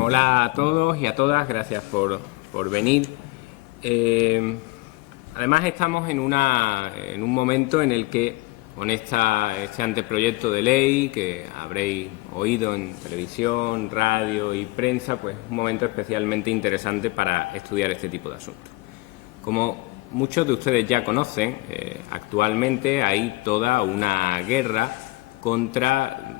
Bueno, hola a todos y a todas, gracias por venir. Además estamos en un momento en el que, con este anteproyecto de ley que habréis oído en televisión, radio y prensa, pues un momento especialmente interesante para estudiar este tipo de asuntos. Como muchos de ustedes ya conocen, actualmente hay toda una guerra contra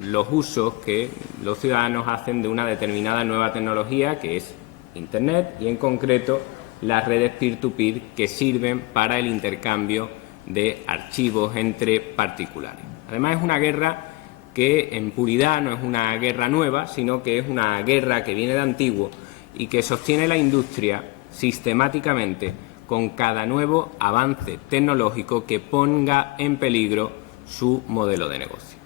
los usos que los ciudadanos hacen de una determinada nueva tecnología que es Internet y, en concreto, las redes peer-to-peer que sirven para el intercambio de archivos entre particulares. Además, es una guerra que en puridad no es una guerra nueva, sino que es una guerra que viene de antiguo y que sostiene la industria sistemáticamente con cada nuevo avance tecnológico que ponga en peligro su modelo de negocio.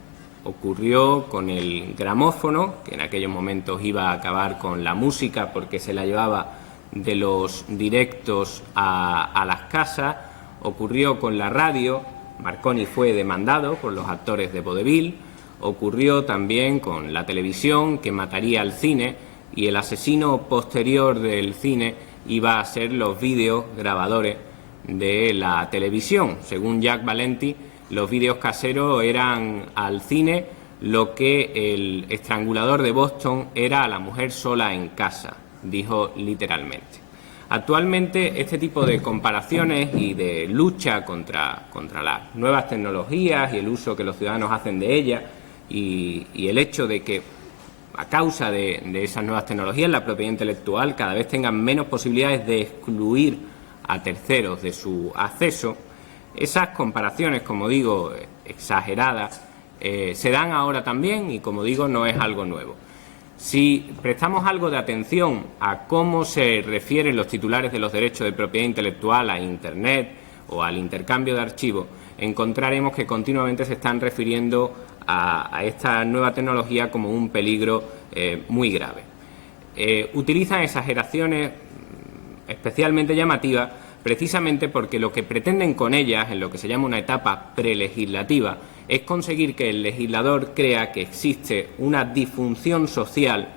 Ocurrió con el gramófono, que en aquellos momentos iba a acabar con la música porque se la llevaba de los directos a las casas. Ocurrió con la radio, Marconi fue demandado por los actores de vodevil. Ocurrió también con la televisión, que mataría al cine, y el asesino posterior del cine iba a ser los vídeos grabadores de la televisión. Según Jack Valenti, los vídeos caseros eran al cine lo que el estrangulador de Boston era a la mujer sola en casa, dijo literalmente. Actualmente este tipo de comparaciones y de lucha contra las nuevas tecnologías y el uso que los ciudadanos hacen de ellas y el hecho de que a causa de esas nuevas tecnologías la propiedad intelectual cada vez tenga menos posibilidades de excluir a terceros de su acceso. Esas comparaciones, como digo, exageradas, se dan ahora también y, como digo, no es algo nuevo. Si prestamos algo de atención a cómo se refieren los titulares de los derechos de propiedad intelectual a Internet o al intercambio de archivos, encontraremos que continuamente se están refiriendo a esta nueva tecnología como un peligro muy grave. Utilizan exageraciones especialmente llamativas precisamente porque lo que pretenden con ellas, en lo que se llama una etapa prelegislativa, es conseguir que el legislador crea que existe una disfunción social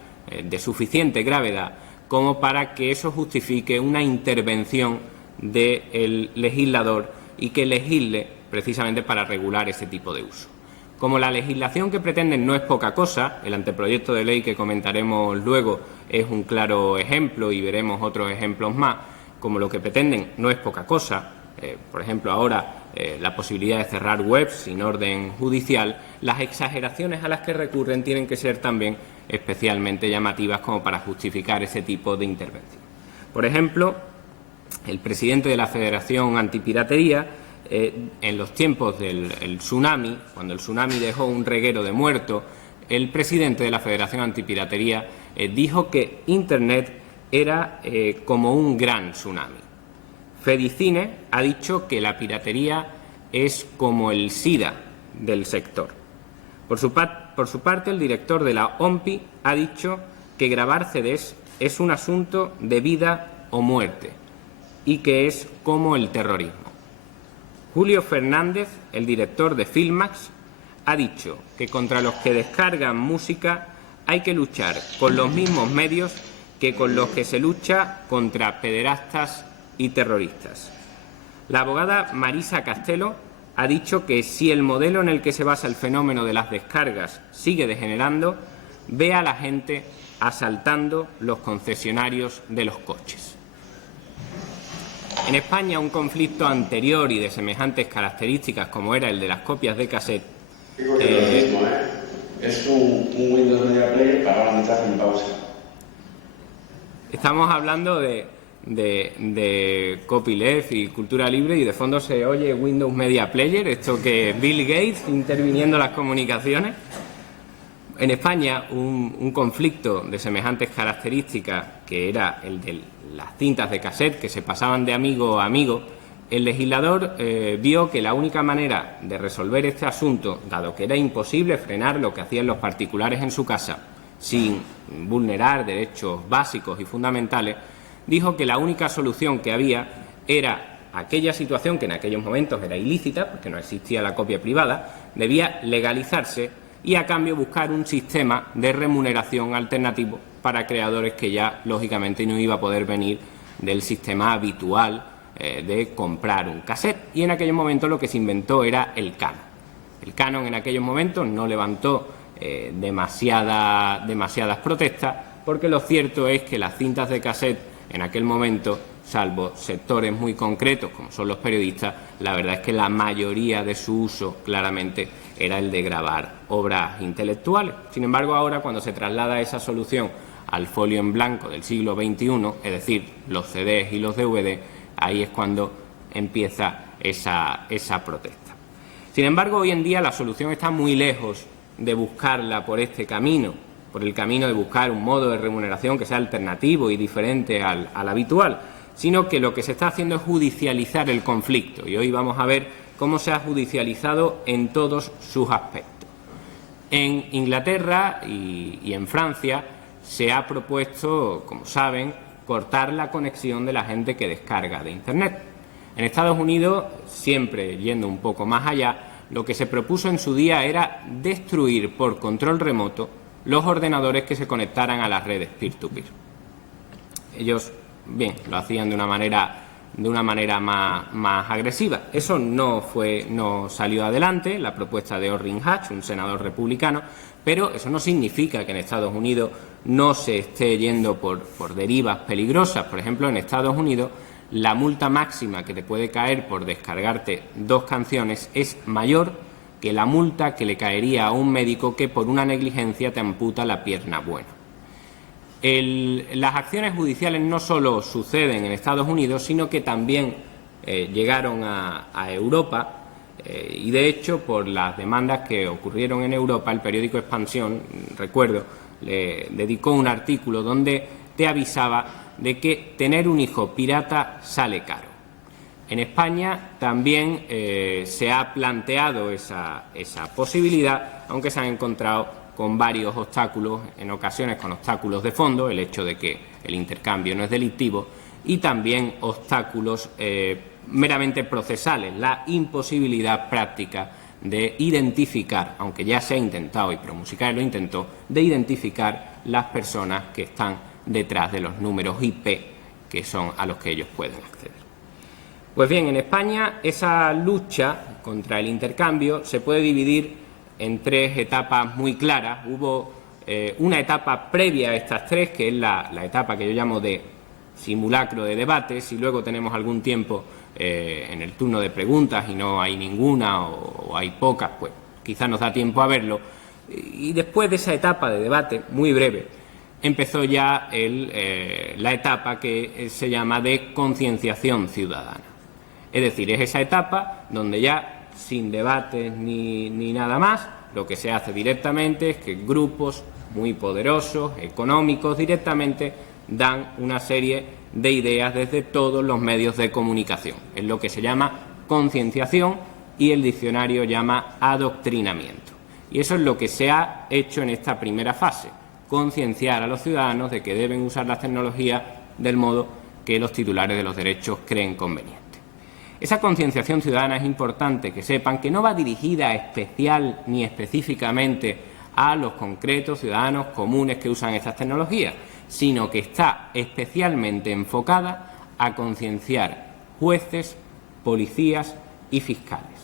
de suficiente gravedad como para que eso justifique una intervención del legislador y que legisle precisamente para regular ese tipo de uso. Como la legislación que pretenden no es poca cosa, el anteproyecto de ley que comentaremos luego es un claro ejemplo y veremos otros ejemplos más. Como lo que pretenden no es poca cosa, por ejemplo, ahora la posibilidad de cerrar webs sin orden judicial, las exageraciones a las que recurren tienen que ser también especialmente llamativas como para justificar ese tipo de intervención. Por ejemplo, el presidente de la Federación Antipiratería, en los tiempos del tsunami, cuando el tsunami dejó un reguero de muertos, el presidente de la Federación Antipiratería dijo que Internet era como un gran tsunami. Fedicine ha dicho que la piratería es como el SIDA del sector. Por su parte, el director de la OMPI ha dicho que grabar CDs es un asunto de vida o muerte y que es como el terrorismo. Julio Fernández, el director de Filmax, ha dicho que contra los que descargan música hay que luchar con los mismos medios que con los que se lucha contra pederastas y terroristas. La abogada Marisa Castelo ha dicho que si el modelo en el que se basa el fenómeno de las descargas sigue degenerando, ve a la gente asaltando los concesionarios de los coches. En España, un conflicto anterior y de semejantes características como era el de las copias de cassette. Es un Windows Media Player para la mitad en pausa. Estamos hablando de copyleft y cultura libre y de fondo se oye Windows Media Player, esto que Bill Gates interviniendo en las comunicaciones. En España, un conflicto de semejantes características, que era el de las cintas de cassette que se pasaban de amigo a amigo, el legislador vio que la única manera de resolver este asunto, dado que era imposible frenar lo que hacían los particulares en su casa sin vulnerar derechos básicos y fundamentales, dijo que la única solución que había era aquella situación que en aquellos momentos era ilícita, porque no existía la copia privada, debía legalizarse y a cambio buscar un sistema de remuneración alternativo para creadores que ya, lógicamente, no iba a poder venir del sistema habitual de comprar un cassette. Y en aquellos momentos lo que se inventó era el canon. El canon en aquellos momentos no levantó demasiadas protestas, porque lo cierto es que las cintas de cassette en aquel momento, salvo sectores muy concretos como son los periodistas, la verdad es que la mayoría de su uso claramente era el de grabar obras intelectuales. Sin embargo, ahora, cuando se traslada esa solución al folio en blanco del siglo XXI, es decir, los CDs y los DVD, ahí es cuando empieza esa protesta. Sin embargo, hoy en día la solución está muy lejos de buscarla por este camino, por el camino de buscar un modo de remuneración que sea alternativo y diferente al habitual, sino que lo que se está haciendo es judicializar el conflicto. Y hoy vamos a ver cómo se ha judicializado en todos sus aspectos. En Inglaterra y en Francia se ha propuesto, como saben, cortar la conexión de la gente que descarga de Internet. En Estados Unidos, siempre yendo un poco más allá, lo que se propuso en su día era destruir por control remoto los ordenadores que se conectaran a las redes peer-to-peer. Ellos, bien, lo hacían de una manera más agresiva. Eso no salió adelante, la propuesta de Orrin Hatch, un senador republicano, pero eso no significa que en Estados Unidos no se esté yendo por derivas peligrosas. Por ejemplo, en Estados Unidos la multa máxima que te puede caer por descargarte 2 canciones es mayor que la multa que le caería a un médico que por una negligencia te amputa la pierna buena. Las acciones judiciales no solo suceden en Estados Unidos, sino que también llegaron a Europa, y de hecho, por las demandas que ocurrieron en Europa, el periódico Expansión, recuerdo, le dedicó un artículo donde te avisaba de que tener un hijo pirata sale caro. En España también se ha planteado esa posibilidad, aunque se han encontrado con varios obstáculos, en ocasiones con obstáculos de fondo, el hecho de que el intercambio no es delictivo, y también obstáculos meramente procesales, la imposibilidad práctica de identificar, aunque ya se ha intentado y ProMusicae lo intentó, de identificar las personas que están detrás de los números IP que son a los que ellos pueden acceder. Pues bien, en España esa lucha contra el intercambio se puede dividir en 3 etapas muy claras. Hubo una etapa previa a estas 3, que es la etapa que yo llamo de simulacro de debates, y luego tenemos algún tiempo en el turno de preguntas y no hay ninguna o hay pocas, pues quizás nos da tiempo a verlo. Y después de esa etapa de debate muy breve, empezó ya la etapa que se llama de concienciación ciudadana. Es decir, es esa etapa donde ya, sin debates ni nada más, lo que se hace directamente es que grupos muy poderosos, económicos, directamente dan una serie de ideas desde todos los medios de comunicación. Es lo que se llama concienciación y el diccionario llama adoctrinamiento. Y eso es lo que se ha hecho en esta primera fase, concienciar a los ciudadanos de que deben usar las tecnologías del modo que los titulares de los derechos creen conveniente. Esa concienciación ciudadana es importante que sepan que no va dirigida especial ni específicamente a los concretos ciudadanos comunes que usan estas tecnologías, sino que está especialmente enfocada a concienciar jueces, policías y fiscales.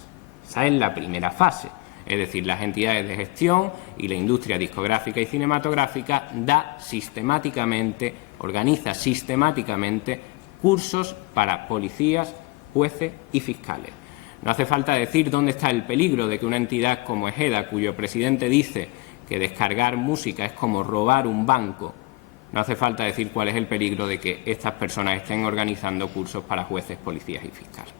Esa es la primera fase, es decir, las entidades de gestión y la industria discográfica y cinematográfica organiza sistemáticamente cursos para policías, jueces y fiscales. No hace falta decir dónde está el peligro de que una entidad como Ejeda, cuyo presidente dice que descargar música es como robar un banco, no hace falta decir cuál es el peligro de que estas personas estén organizando cursos para jueces, policías y fiscales.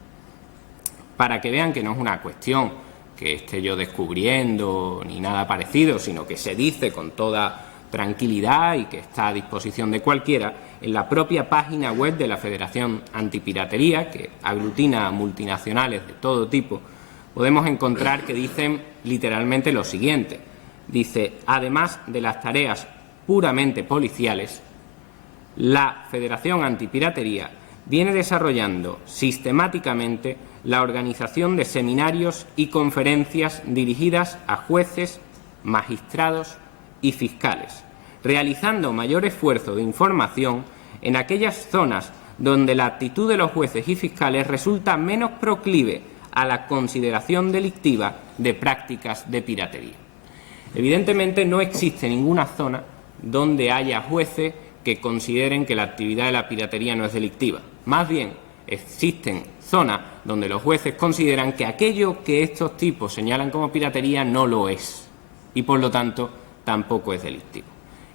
Para que vean que no es una cuestión que esté yo descubriendo ni nada parecido, sino que se dice con toda tranquilidad y que está a disposición de cualquiera, en la propia página web de la Federación Antipiratería, que aglutina a multinacionales de todo tipo, podemos encontrar que dicen literalmente lo siguiente. Dice, además de las tareas puramente policiales, la Federación Antipiratería viene desarrollando sistemáticamente la organización de seminarios y conferencias dirigidas a jueces, magistrados y fiscales, realizando mayor esfuerzo de información en aquellas zonas donde la actitud de los jueces y fiscales resulta menos proclive a la consideración delictiva de prácticas de piratería. Evidentemente, no existe ninguna zona donde haya jueces que consideren que la actividad de la piratería no es delictiva. Más bien, existen zonas donde los jueces consideran que aquello que estos tipos señalan como piratería no lo es y, por lo tanto, tampoco es delictivo.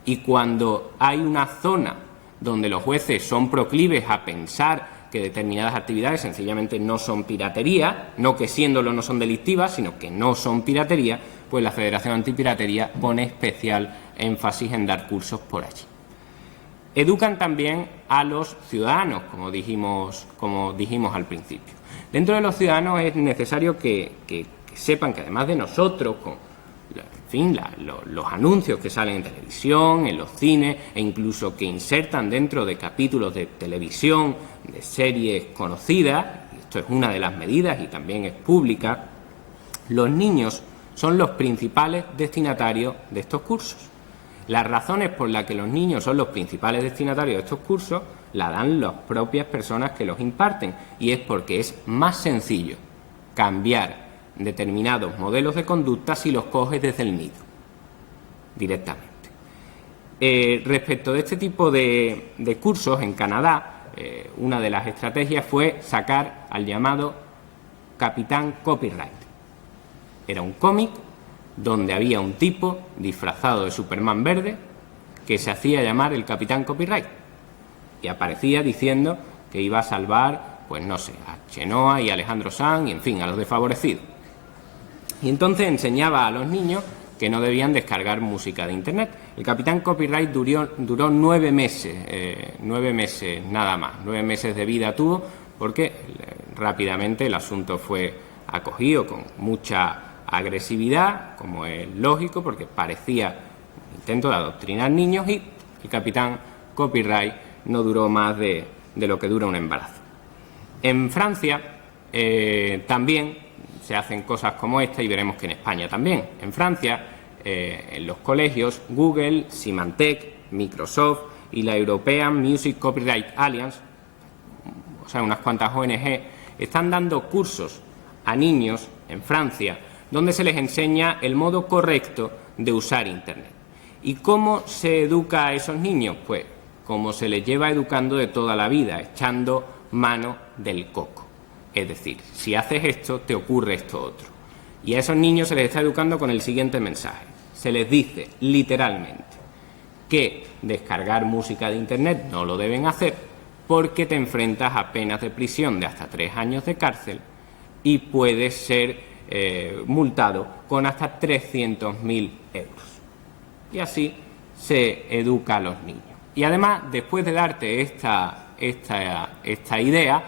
Y cuando hay una zona donde los jueces son proclives a pensar que determinadas actividades sencillamente no son piratería, no que siéndolo no son delictivas, sino que no son piratería, pues la Federación Antipiratería pone especial énfasis en dar cursos por allí. Educan también a los ciudadanos, como dijimos al principio. Dentro de los ciudadanos es necesario que sepan que, además de nosotros, con los anuncios que salen en televisión, en los cines, e incluso que insertan dentro de capítulos de televisión de series conocidas, esto es una de las medidas y también es pública, los niños son los principales destinatarios de estos cursos. Las razones por las que los niños son los principales destinatarios de estos cursos la dan las propias personas que los imparten, y es porque es más sencillo cambiar determinados modelos de conducta si los coges desde el nido, directamente. Respecto de este tipo de cursos, en Canadá, una de las estrategias fue sacar al llamado Capitán Copyright. Era un cómic donde había un tipo disfrazado de Superman verde que se hacía llamar el Capitán Copyright y aparecía diciendo que iba a salvar, pues no sé, a Chenoa y a Alejandro Sanz y, en fin, a los desfavorecidos. Y entonces enseñaba a los niños que no debían descargar música de Internet. El Capitán Copyright duró 9 meses, 9 meses nada más, 9 meses de vida tuvo, porque rápidamente el asunto fue acogido con mucha agresividad, como es lógico, porque parecía un intento de adoctrinar niños, y el Capitán Copyright no duró más de lo que dura un embarazo. En Francia también se hacen cosas como esta, y veremos que en España también. En Francia, en los colegios, Google, Symantec, Microsoft y la European Music Copyright Alliance, o sea, unas cuantas ONG, están dando cursos a niños en Francia donde se les enseña el modo correcto de usar Internet. ¿Y cómo se educa a esos niños? Pues como se les lleva educando de toda la vida, echando mano del coco. Es decir, si haces esto, te ocurre esto otro. Y a esos niños se les está educando con el siguiente mensaje. Se les dice, literalmente, que descargar música de Internet no lo deben hacer porque te enfrentas a penas de prisión de hasta 3 años de cárcel y puedes ser multado con hasta 300.000 euros. Y así se educa a los niños. Y además, después de darte esta idea,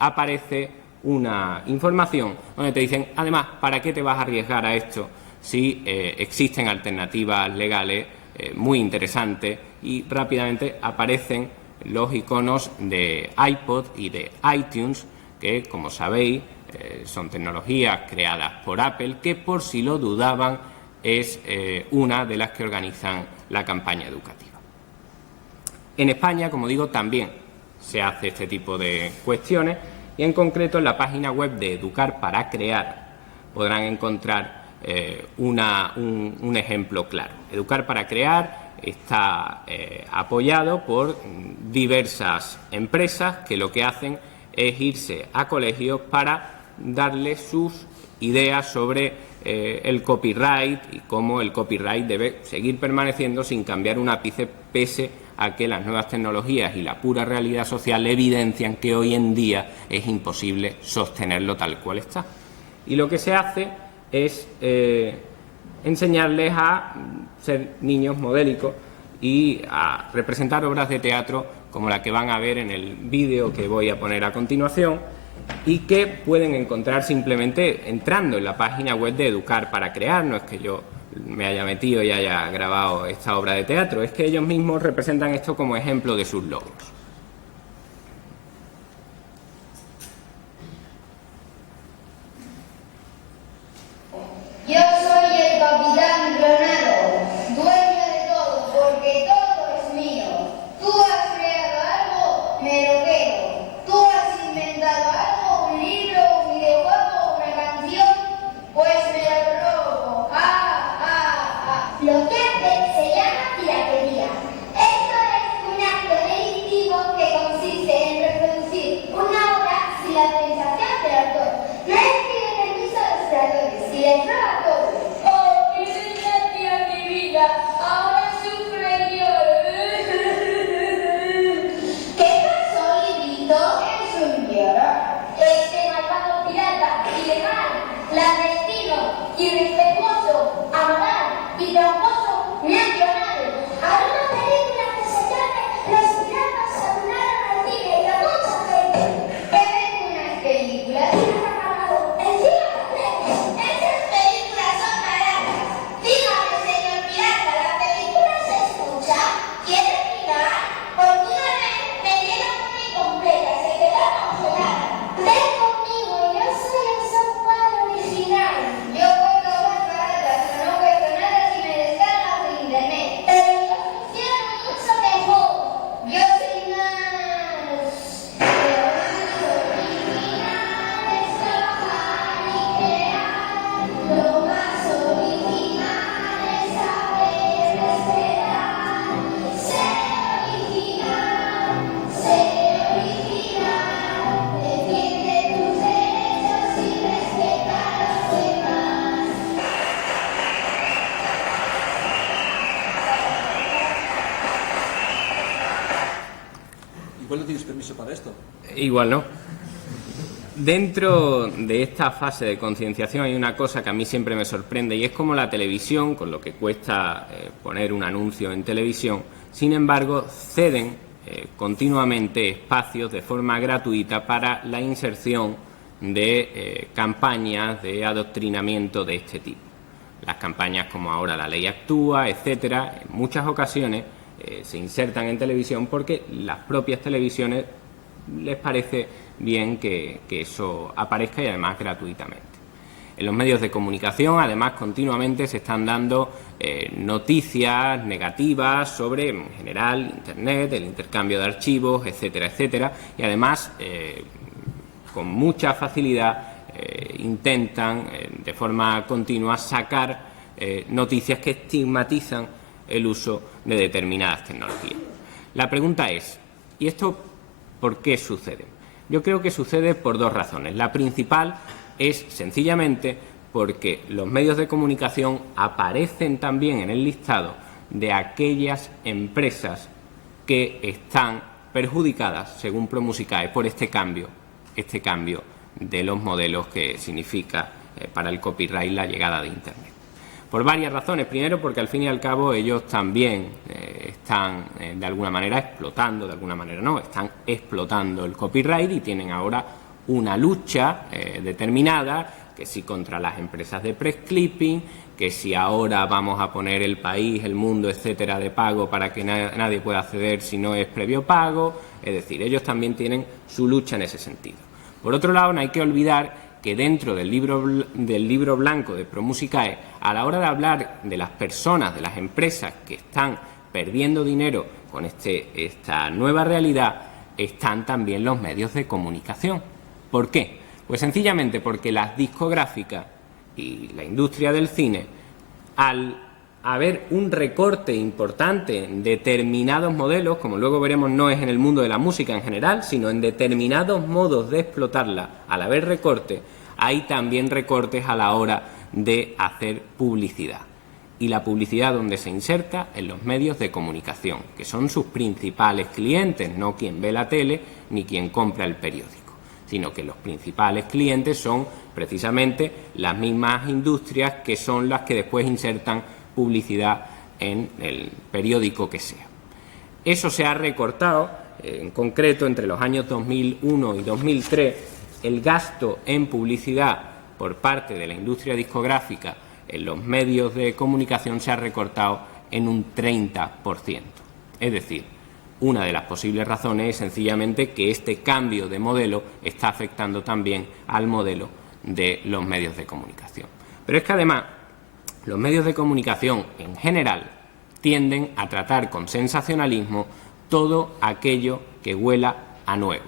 aparece una información donde te dicen, además, ¿para qué te vas a arriesgar a esto si existen alternativas legales muy interesantes? Y rápidamente aparecen los iconos de iPod y de iTunes, que, como sabéis, son tecnologías creadas por Apple, que, por si lo dudaban, es una de las que organizan la campaña educativa. En España, como digo, también se hace este tipo de cuestiones, y en concreto en la página web de Educar para Crear podrán encontrar un ejemplo claro. Educar para Crear está apoyado por diversas empresas que lo que hacen es irse a colegios para darles sus ideas sobre el copyright y cómo el copyright debe seguir permaneciendo sin cambiar un ápice, pese a que las nuevas tecnologías y la pura realidad social evidencian que hoy en día es imposible sostenerlo tal cual está. Y lo que se hace es enseñarles a ser niños modélicos y a representar obras de teatro como la que van a ver en el vídeo que voy a poner a continuación, y que pueden encontrar simplemente entrando en la página web de Educar para Crear. No es que yo me haya metido y haya grabado esta obra de teatro, es que ellos mismos representan esto como ejemplo de sus logros. Yo soy el Capitán Granado, dueño de todo, porque Igual no tienes permiso para esto. Igual no. Dentro de esta fase de concienciación hay una cosa que a mí siempre me sorprende y es como la televisión, con lo que cuesta poner un anuncio en televisión, sin embargo, ceden continuamente espacios de forma gratuita para la inserción de campañas de adoctrinamiento de este tipo. Las campañas como ahora La Ley Actúa, etcétera, en muchas ocasiones se insertan en televisión porque las propias televisiones les parece bien que eso aparezca y además gratuitamente. En los medios de comunicación, además, continuamente se están dando noticias negativas sobre, en general, Internet, el intercambio de archivos, etcétera, etcétera, y además, con mucha facilidad, intentan de forma continua sacar noticias que estigmatizan el uso de determinadas tecnologías. La pregunta es, ¿y esto por qué sucede? Yo creo que sucede por dos razones. La principal es sencillamente porque los medios de comunicación aparecen también en el listado de aquellas empresas que están perjudicadas, según ProMusicae, por este cambio de los modelos que significa para el copyright la llegada de Internet. Por varias razones. Primero, porque al fin y al cabo ellos también están de alguna manera explotando, de alguna manera no, están explotando el copyright y tienen ahora una lucha determinada, que si contra las empresas de press clipping, que si ahora vamos a poner El País, El Mundo, etcétera, de pago para que nadie pueda acceder si no es previo pago. Es decir, ellos también tienen su lucha en ese sentido. Por otro lado, no hay que olvidar que dentro del libro blanco de ProMusicae, a la hora de hablar de las personas, de las empresas que están perdiendo dinero con esta nueva realidad, están también los medios de comunicación. ¿Por qué? Pues sencillamente porque las discográficas y la industria del cine, al haber un recorte importante en determinados modelos, como luego veremos no es en el mundo de la música en general, sino en determinados modos de explotarla, al haber recorte, hay también recortes a la hora de hacer publicidad. Y la publicidad donde se inserta en los medios de comunicación, que son sus principales clientes, no quien ve la tele ni quien compra el periódico, sino que los principales clientes son precisamente las mismas industrias que son las que después insertan publicidad en el periódico que sea. Eso se ha recortado, en concreto entre los años 2001 y 2003, el gasto en publicidad por parte de la industria discográfica en los medios de comunicación se ha recortado en un 30%. Es decir, una de las posibles razones es sencillamente que este cambio de modelo está afectando también al modelo de los medios de comunicación. Pero es que además los medios de comunicación en general tienden a tratar con sensacionalismo todo aquello que huela a nuevo.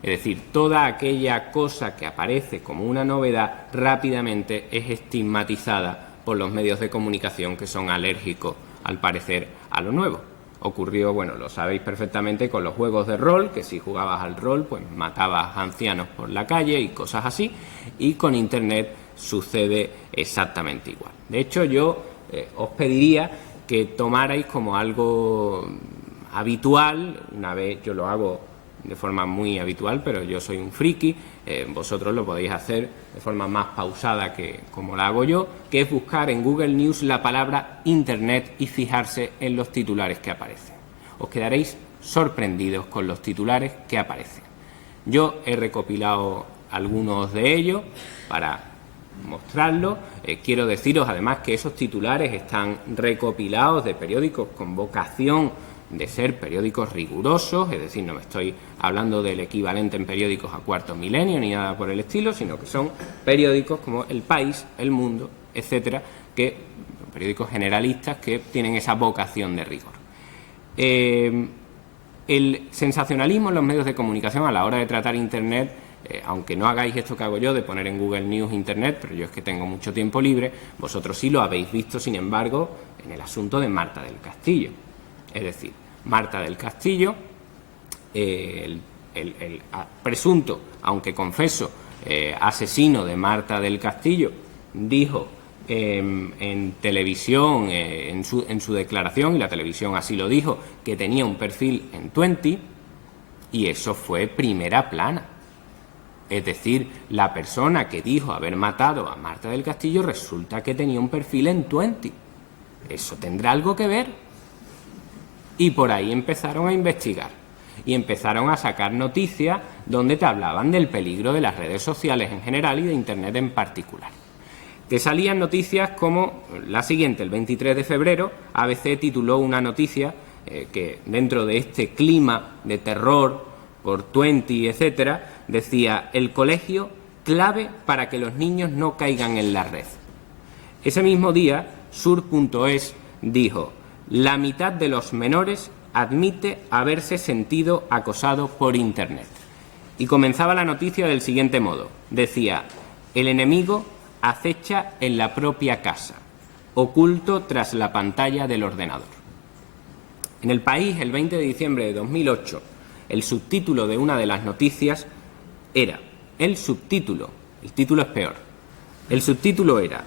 Es decir, toda aquella cosa que aparece como una novedad rápidamente es estigmatizada por los medios de comunicación que son alérgicos, al parecer, a lo nuevo. Ocurrió, bueno, lo sabéis perfectamente con los juegos de rol, que si jugabas al rol, pues matabas ancianos por la calle y cosas así, y con Internet sucede exactamente igual. De hecho, yo os pediría que tomarais como algo habitual, una vez yo lo hago de forma muy habitual, pero yo soy un friki, vosotros lo podéis hacer de forma más pausada que como la hago yo, que es buscar en Google News la palabra Internet y fijarse en los titulares que aparecen. Os quedaréis sorprendidos con los titulares que aparecen. Yo he recopilado algunos de ellos para mostrarlo. Quiero deciros además que esos titulares están recopilados de periódicos con vocación de ser periódicos rigurosos, es decir, no me estoy hablando del equivalente en periódicos a Cuarto Milenio ni nada por el estilo, sino que son periódicos como El País, El Mundo, etcétera, que son periódicos generalistas que tienen esa vocación de rigor. El sensacionalismo en los medios de comunicación a la hora de tratar Internet, aunque no hagáis esto que hago yo de poner en Google News Internet, pero yo es que tengo mucho tiempo libre, vosotros sí lo habéis visto, sin embargo, en el asunto de Marta del Castillo. Es decir, Marta del Castillo, el presunto, aunque confeso, asesino de Marta del Castillo, dijo en televisión, en su declaración, y la televisión así lo dijo, que tenía un perfil en Twenty, Y eso fue primera plana. Es decir, la persona que dijo haber matado a Marta del Castillo resulta que tenía un perfil en Twenty. ¿Eso tendrá algo que ver? Y por ahí empezaron a investigar. Y empezaron a sacar noticias donde te hablaban del peligro de las redes sociales en general y de Internet en particular. Te salían noticias como la siguiente. El 23 de febrero, ABC tituló una noticia que dentro de este clima de terror por Twenty, etcétera, decía: el colegio clave para que los niños no caigan en la red. Ese mismo día, sur.es dijo: la mitad de los menores admite haberse sentido acosado por Internet. Y comenzaba la noticia del siguiente modo. Decía: el enemigo acecha en la propia casa, oculto tras la pantalla del ordenador. En El País, el 20 de diciembre de 2008, el subtítulo de una de las noticias era, el título es peor, el subtítulo era: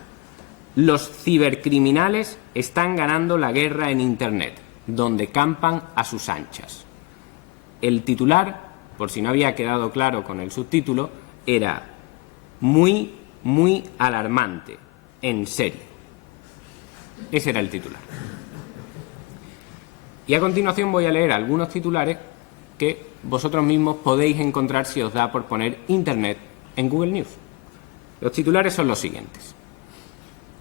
los cibercriminales están ganando la guerra en Internet, donde campan a sus anchas. El titular, por si no había quedado claro con el subtítulo, era muy, muy alarmante, en serio. Ese era el titular. Y a continuación voy a leer algunos titulares que vosotros mismos podéis encontrar si os da por poner Internet en Google News. Los titulares son los siguientes: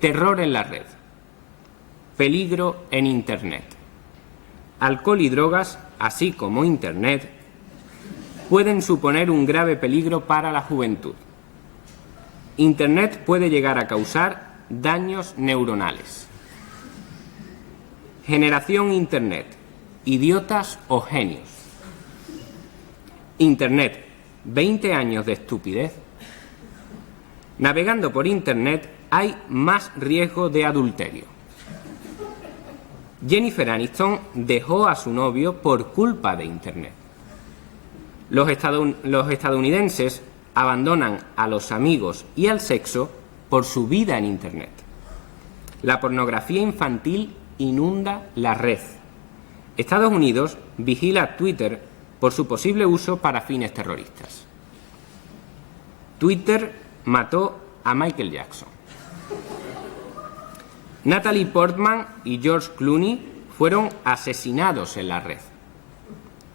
terror en la red, peligro en Internet, alcohol y drogas, así como Internet, pueden suponer un grave peligro para la juventud. Internet puede llegar a causar daños neuronales. Generación Internet, idiotas o genios. Internet, 20 años de estupidez. Navegando por Internet hay más riesgo de adulterio. Jennifer Aniston dejó a su novio por culpa de Internet. Los estadounidenses abandonan a los amigos y al sexo por su vida en Internet. La pornografía infantil inunda la red. Estados Unidos vigila Twitter por su posible uso para fines terroristas. Twitter mató a Michael Jackson. Natalie Portman y George Clooney fueron asesinados en la red.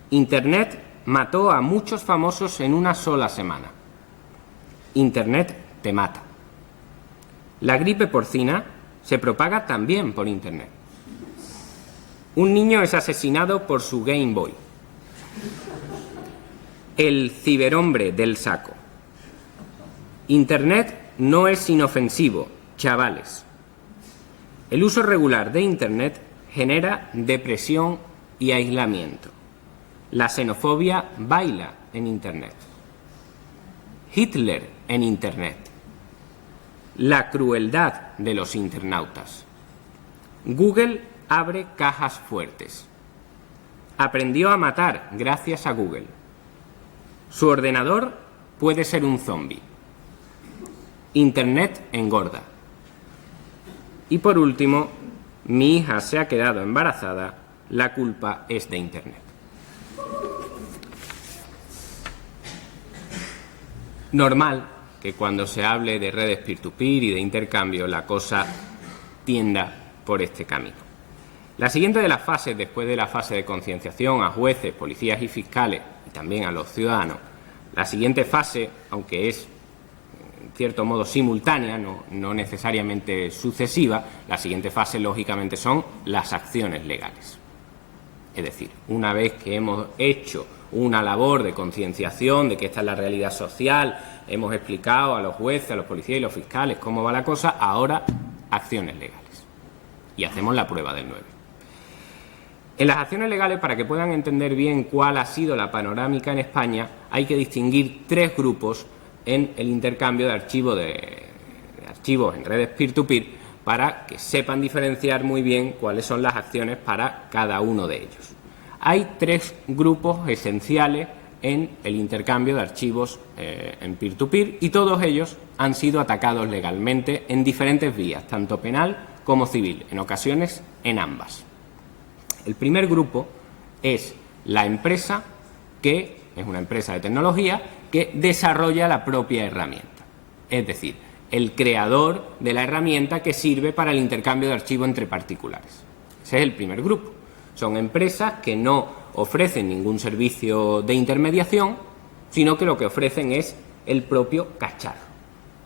Internet mató a muchos famosos en una sola semana. Internet te mata. La gripe porcina se propaga también por Internet. Un niño es asesinado por su Game Boy. El ciberhombre del saco. Internet no es inofensivo, chavales. El uso regular de Internet genera depresión y aislamiento. La xenofobia baila en Internet. Hitler en Internet. La crueldad de los internautas. Google abre cajas fuertes. Aprendió a matar gracias a Google. Su ordenador puede ser un zombi. Internet engorda. Y por último, mi hija se ha quedado embarazada, la culpa es de Internet. Normal que cuando se hable de redes peer-to-peer y de intercambio la cosa tienda por este camino. La siguiente de las fases, después de la fase de concienciación a jueces, policías y fiscales y también a los ciudadanos, la siguiente fase, aunque es en cierto modo simultánea, no necesariamente sucesiva, la siguiente fase lógicamente son las acciones legales. Es decir, una vez que hemos hecho una labor de concienciación de que esta es la realidad social, hemos explicado a los jueces, a los policías y los fiscales cómo va la cosa, ahora acciones legales. Y hacemos la prueba del 9. En las acciones legales, para que puedan entender bien cuál ha sido la panorámica en España, hay que distinguir tres grupos en el intercambio de archivos en redes peer-to-peer para que sepan diferenciar muy bien cuáles son las acciones para cada uno de ellos. Hay tres grupos esenciales en el intercambio de archivos en peer-to-peer y todos ellos han sido atacados legalmente en diferentes vías, tanto penal como civil, en ocasiones en ambas. El primer grupo es la empresa que es una empresa de tecnología que desarrolla la propia herramienta. Es decir, el creador de la herramienta que sirve para el intercambio de archivos entre particulares. Ese es el primer grupo. Son empresas que no ofrecen ningún servicio de intermediación, sino que lo que ofrecen es el propio cacharro.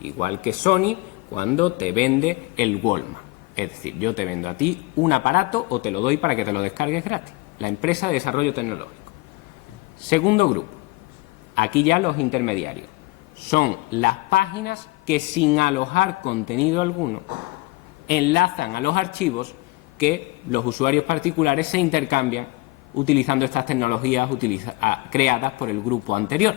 Igual que Sony cuando te vende el Walkman. Es decir, yo te vendo a ti un aparato o te lo doy para que te lo descargues gratis. La empresa de desarrollo tecnológico. Segundo grupo. Aquí ya los intermediarios. Son las páginas que sin alojar contenido alguno enlazan a los archivos que los usuarios particulares se intercambian utilizando estas tecnologías creadas por el grupo anterior.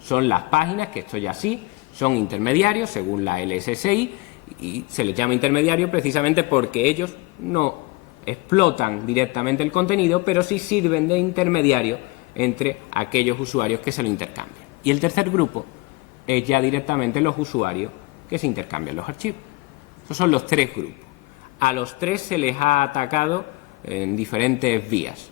Son las páginas, que esto ya sí, son intermediarios según la LSSI y se les llama intermediarios precisamente porque ellos no explotan directamente el contenido, pero sí sirven de intermediario entre aquellos usuarios que se lo intercambian. Y el tercer grupo es ya directamente los usuarios que se intercambian los archivos. Esos son los tres grupos. A los tres se les ha atacado en diferentes vías.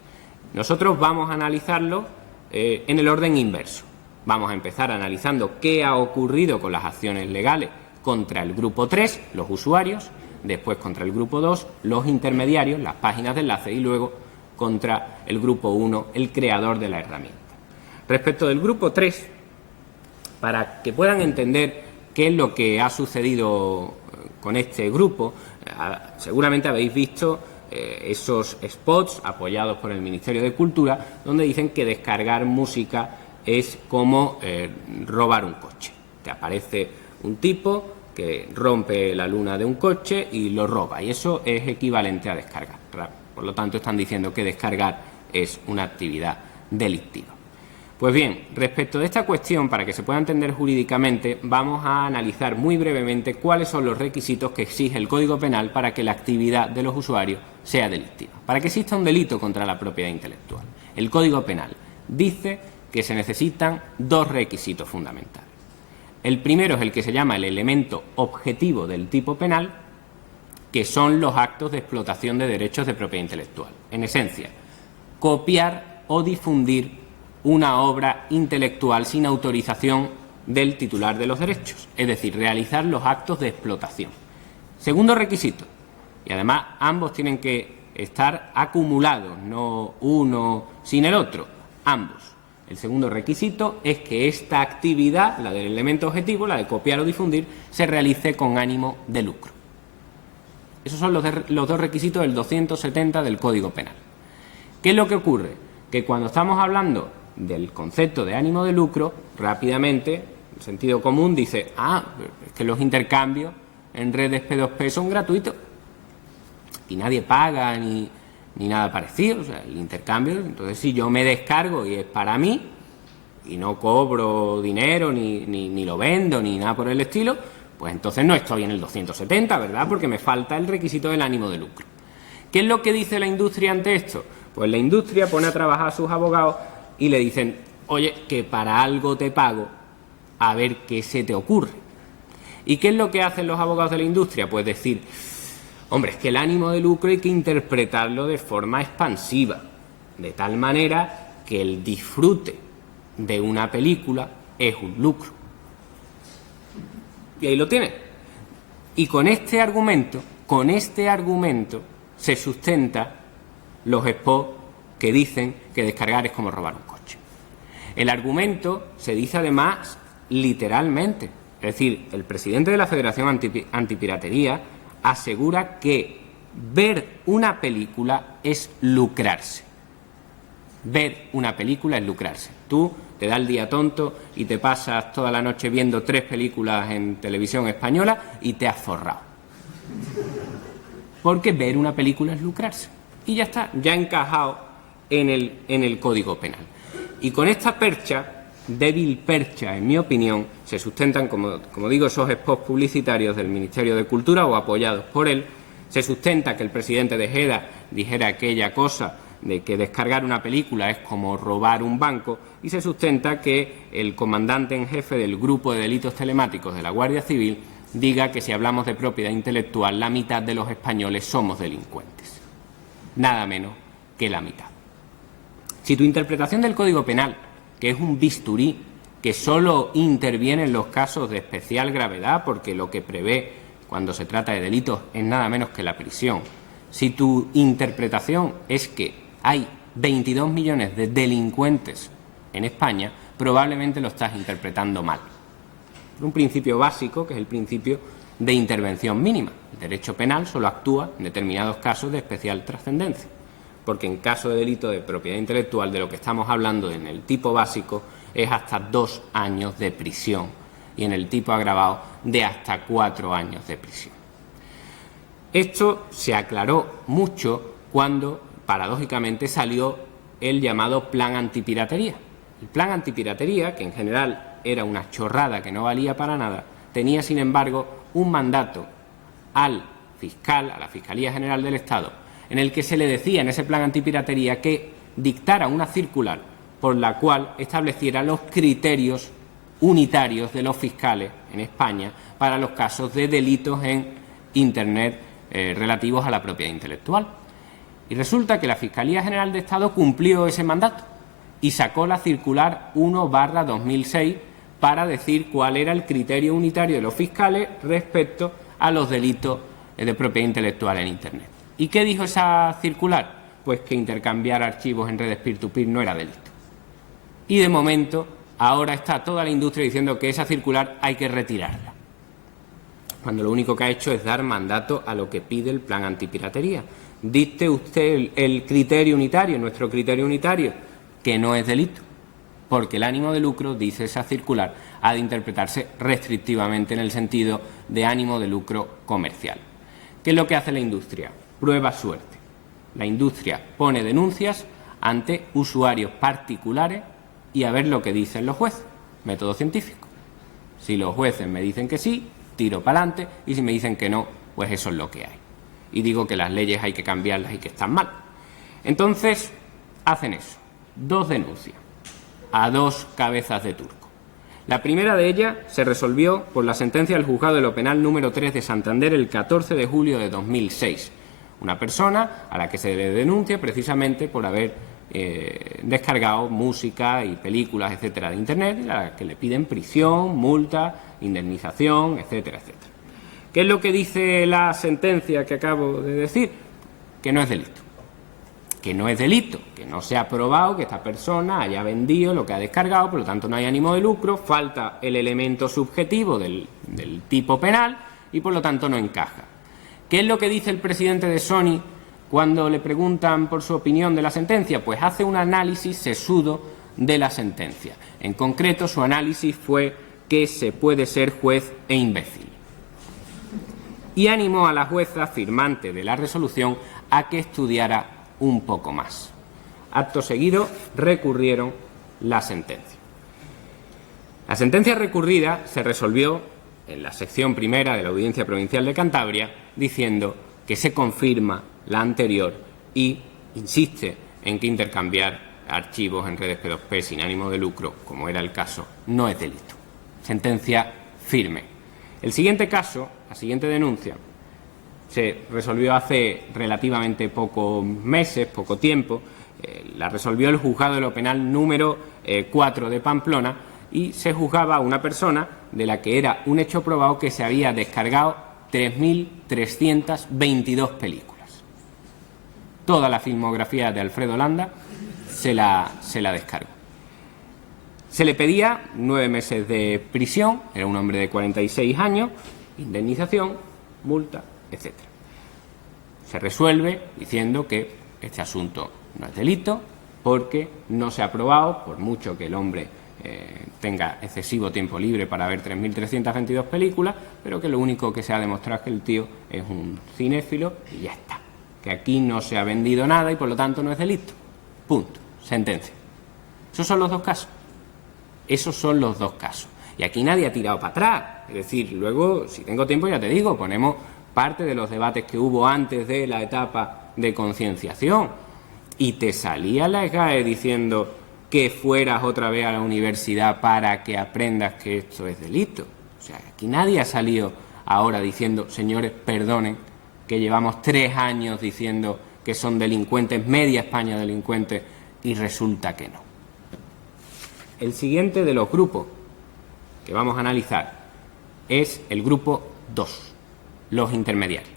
Nosotros vamos a analizarlo en el orden inverso. Vamos a empezar analizando qué ha ocurrido con las acciones legales contra el grupo 3, los usuarios, después contra el grupo 2, los intermediarios, las páginas de enlace, y luego contra el grupo 1, el creador de la herramienta. Respecto del grupo 3, para que puedan entender qué es lo que ha sucedido con este grupo, seguramente habéis visto esos spots apoyados por el Ministerio de Cultura, donde dicen que descargar música es como robar un coche. Te aparece un tipo que rompe la luna de un coche y lo roba, y eso es equivalente a descargar. Por lo tanto, están diciendo que descargar es una actividad delictiva. Pues bien, respecto de esta cuestión, para que se pueda entender jurídicamente, vamos a analizar muy brevemente cuáles son los requisitos que exige el Código Penal para que la actividad de los usuarios sea delictiva, para que exista un delito contra la propiedad intelectual. El Código Penal dice que se necesitan dos requisitos fundamentales. El primero es el que se llama el elemento objetivo del tipo penal, que son los actos de explotación de derechos de propiedad intelectual. En esencia, copiar o difundir una obra intelectual sin autorización del titular de los derechos, es decir, realizar los actos de explotación. Segundo requisito, y además ambos tienen que estar acumulados, no uno sin el otro, ambos. El segundo requisito es que esta actividad, la del elemento objetivo, la de copiar o difundir, se realice con ánimo de lucro. Esos son los dos requisitos del 270 del Código Penal. ¿Qué es lo que ocurre? Que cuando estamos hablando del concepto de ánimo de lucro, rápidamente el sentido común dice, es que los intercambios en redes P2P son gratuitos y nadie paga ni nada parecido, o sea, el intercambio, entonces si yo me descargo y es para mí y no cobro dinero ni lo vendo ni nada por el estilo, pues entonces no estoy en el 270, ¿verdad? Porque me falta el requisito del ánimo de lucro. ¿Qué es lo que dice la industria ante esto? Pues la industria pone a trabajar a sus abogados y le dicen, oye, que para algo te pago, a ver qué se te ocurre. ¿Y qué es lo que hacen los abogados de la industria? Pues decir, hombre, es que el ánimo de lucro hay que interpretarlo de forma expansiva, de tal manera que el disfrute de una película es un lucro. Y ahí lo tienen. Y con este argumento se sustenta los spots que dicen que descargar es como robar un coche. El argumento se dice además literalmente. Es decir, el presidente de la Federación Antipiratería asegura que ver una película es lucrarse. Ver una película es lucrarse. Tú te das el día tonto y te pasas toda la noche viendo 3 películas en televisión española y te has forrado. Porque ver una película es lucrarse. Y ya está, ya encajado en el Código Penal. Y con esta percha, débil percha, en mi opinión, se sustentan, como digo, esos spots publicitarios del Ministerio de Cultura o apoyados por él. Se sustenta que el presidente de Tejeda dijera aquella cosa de que descargar una película es como robar un banco, y se sustenta que el comandante en jefe del Grupo de Delitos Telemáticos de la Guardia Civil diga que si hablamos de propiedad intelectual, la mitad de los españoles somos delincuentes. Nada menos que la mitad. Si tu interpretación del Código Penal, que es un bisturí que solo interviene en los casos de especial gravedad, porque lo que prevé cuando se trata de delitos es nada menos que la prisión, si tu interpretación es que hay 22 millones de delincuentes en España, probablemente lo estás interpretando mal. Un principio básico, que es el principio de intervención mínima. El derecho penal solo actúa en determinados casos de especial trascendencia, porque en caso de delito de propiedad intelectual, de lo que estamos hablando en el tipo básico, es hasta 2 años de prisión y en el tipo agravado de hasta 4 años de prisión. Esto se aclaró mucho cuando, paradójicamente, salió el llamado Plan Antipiratería. El Plan Antipiratería, que en general era una chorrada que no valía para nada, tenía, sin embargo, un mandato al fiscal, a la Fiscalía General del Estado, en el que se le decía en ese plan antipiratería que dictara una circular por la cual estableciera los criterios unitarios de los fiscales en España para los casos de delitos en Internet relativos a la propiedad intelectual. Y resulta que la Fiscalía General de Estado cumplió ese mandato y sacó la circular 1/2006 para decir cuál era el criterio unitario de los fiscales respecto a los delitos de propiedad intelectual en Internet. ¿Y qué dijo esa circular? Pues que intercambiar archivos en redes peer-to-peer no era delito. Y de momento, ahora está toda la industria diciendo que esa circular hay que retirarla, cuando lo único que ha hecho es dar mandato a lo que pide el plan antipiratería. Dicte usted el criterio unitario, nuestro criterio unitario, que no es delito, porque el ánimo de lucro, dice esa circular, ha de interpretarse restrictivamente en el sentido de ánimo de lucro comercial. ¿Qué es lo que hace la industria? Prueba suerte. La industria pone denuncias ante usuarios particulares y a ver lo que dicen los jueces. Método científico. Si los jueces me dicen que sí, tiro para adelante, y si me dicen que no, pues eso es lo que hay. Y digo que las leyes hay que cambiarlas y que están mal. Entonces, hacen eso. 2 denuncias a 2 cabezas de turco. La primera de ellas se resolvió por la sentencia del Juzgado de lo Penal número 3 de Santander el 14 de julio de 2006. Una persona a la que se le denuncia precisamente por haber descargado música y películas, etcétera, de Internet, a la que le piden prisión, multa, indemnización, etcétera, etcétera. ¿Qué es lo que dice la sentencia que acabo de decir? Que no es delito. Que no es delito, que no se ha probado que esta persona haya vendido lo que ha descargado, por lo tanto no hay ánimo de lucro, falta el elemento subjetivo del tipo penal y por lo tanto no encaja. ¿Qué es lo que dice el presidente de Sony cuando le preguntan por su opinión de la sentencia? Pues hace un análisis sesudo de la sentencia. En concreto, su análisis fue que se puede ser juez e imbécil. Y animó a la jueza firmante de la resolución a que estudiara un poco más. Acto seguido, recurrieron la sentencia. La sentencia recurrida se resolvió en la sección primera de la Audiencia Provincial de Cantabria diciendo que se confirma la anterior y insiste en que intercambiar archivos en redes P2P sin ánimo de lucro, como era el caso, no es delito. Sentencia firme. El siguiente caso, la siguiente denuncia, se resolvió hace relativamente pocos meses, poco tiempo. La resolvió el Juzgado de lo Penal número 4 de Pamplona y se juzgaba a una persona de la que era un hecho probado que se había descargado 3.322 películas. Toda la filmografía de Alfredo Landa se la descargó. Se le pedía 9 meses de prisión, era un hombre de 46 años, indemnización, multa, etc. Se resuelve diciendo que este asunto no es delito porque no se ha probado, por mucho que el hombre tenga excesivo tiempo libre para ver 3.322 películas, pero que lo único que se ha demostrado es que el tío es un cinéfilo y ya está. Que aquí no se ha vendido nada y por lo tanto no es delito. Punto. Sentencia. Esos son los 2 casos. Esos son los 2 casos. Y aquí nadie ha tirado para atrás. Es decir, luego, si tengo tiempo, ya te digo, ponemos parte de los debates que hubo antes de la etapa de concienciación. Y te salía la SGAE diciendo que fueras otra vez a la universidad para que aprendas que esto es delito. O sea, aquí nadie ha salido ahora diciendo, señores, perdonen, que llevamos 3 años diciendo que son delincuentes, media España delincuentes, y resulta que no. El siguiente de los grupos que vamos a analizar es el grupo 2, los intermediarios.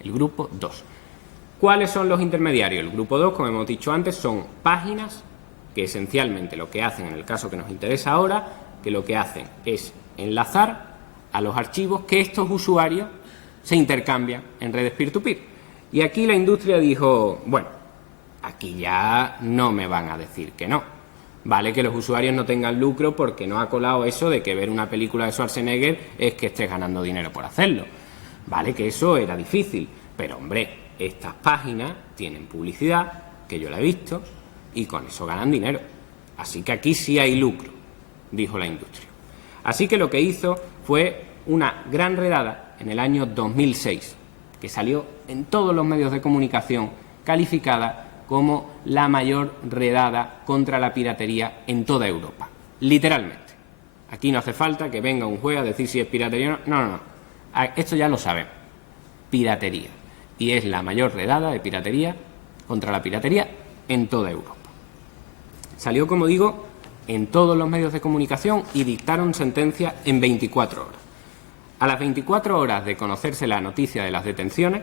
El grupo 2. ¿Cuáles son los intermediarios? El grupo 2, como hemos dicho antes, son páginas que esencialmente lo que hacen, en el caso que nos interesa ahora, que lo que hacen es enlazar a los archivos que estos usuarios se intercambian en redes peer-to-peer. Y aquí la industria dijo, bueno, aquí ya no me van a decir que no. Vale que los usuarios no tengan lucro porque no ha colado eso de que ver una película de Schwarzenegger es que estés ganando dinero por hacerlo. Vale que eso era difícil, pero hombre, estas páginas tienen publicidad, que yo la he visto, y con eso ganan dinero. Así que aquí sí hay lucro, dijo la industria. Así que lo que hizo fue una gran redada en el año 2006, que salió en todos los medios de comunicación, calificada como la mayor redada contra la piratería en toda Europa. Literalmente. Aquí no hace falta que venga un juez a decir si es piratería o no. No. Esto ya lo sabemos. Piratería. Y es la mayor redada de piratería contra la piratería en toda Europa. Salió, como digo, en todos los medios de comunicación y dictaron sentencia en 24 horas. A las 24 horas de conocerse la noticia de las detenciones,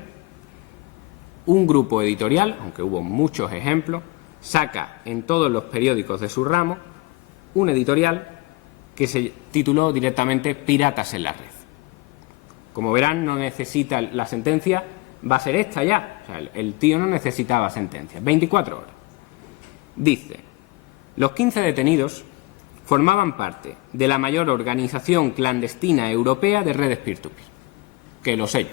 un grupo editorial, aunque hubo muchos ejemplos, saca en todos los periódicos de su ramo un editorial que se tituló directamente Piratas en la red. Como verán, no necesita la sentencia, va a ser esta ya. O sea, el tío no necesitaba sentencia. 24 horas. Dice, los 15 detenidos formaban parte de la mayor organización clandestina europea de redes peer-to-peer, que lo sé yo.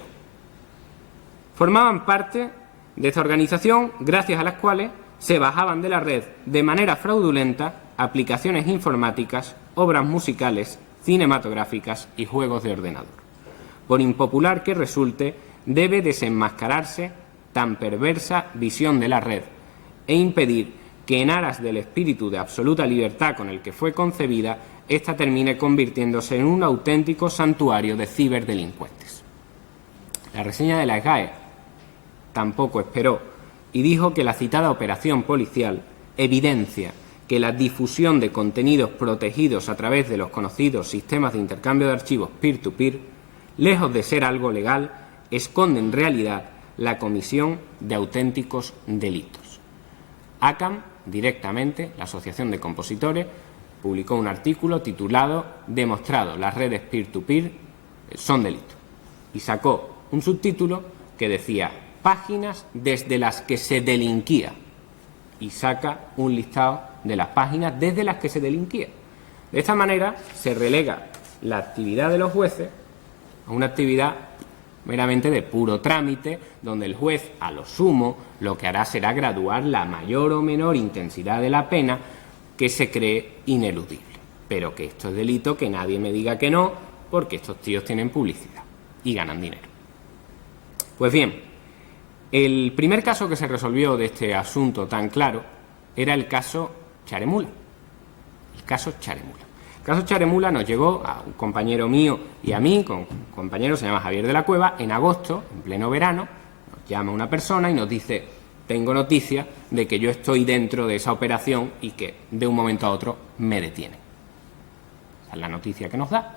Formaban parte de esta organización gracias a las cuales se bajaban de la red de manera fraudulenta aplicaciones informáticas, obras musicales, cinematográficas y juegos de ordenador. Por impopular que resulte, debe desenmascararse tan perversa visión de la red e impedir que en aras del espíritu de absoluta libertad con el que fue concebida, ésta termine convirtiéndose en un auténtico santuario de ciberdelincuentes. La reseña de la SGAE tampoco esperó y dijo que la citada operación policial evidencia que la difusión de contenidos protegidos a través de los conocidos sistemas de intercambio de archivos peer-to-peer, lejos de ser algo legal, esconde en realidad la comisión de auténticos delitos. ACAM, directamente, la Asociación de Compositores, publicó un artículo titulado «Demostrado, las redes peer-to-peer son delitos» y sacó un subtítulo que decía «Páginas desde las que se delinquía» y saca un listado de las páginas desde las que se delinquía. De esta manera se relega la actividad de los jueces a una actividad meramente de puro trámite, donde el juez, a lo sumo, lo que hará será graduar la mayor o menor intensidad de la pena que se cree ineludible. Pero que esto es delito, que nadie me diga que no, porque estos tíos tienen publicidad y ganan dinero. Pues bien, el primer caso que se resolvió de este asunto tan claro era el caso Charemula. El caso Charemula. El caso Charemula nos llegó a un compañero mío y a mí, con un compañero se llama Javier de la Cueva, en agosto, en pleno verano, nos llama una persona y nos dice, tengo noticia de que yo estoy dentro de esa operación y que de un momento a otro me detienen. Esa es la noticia que nos da.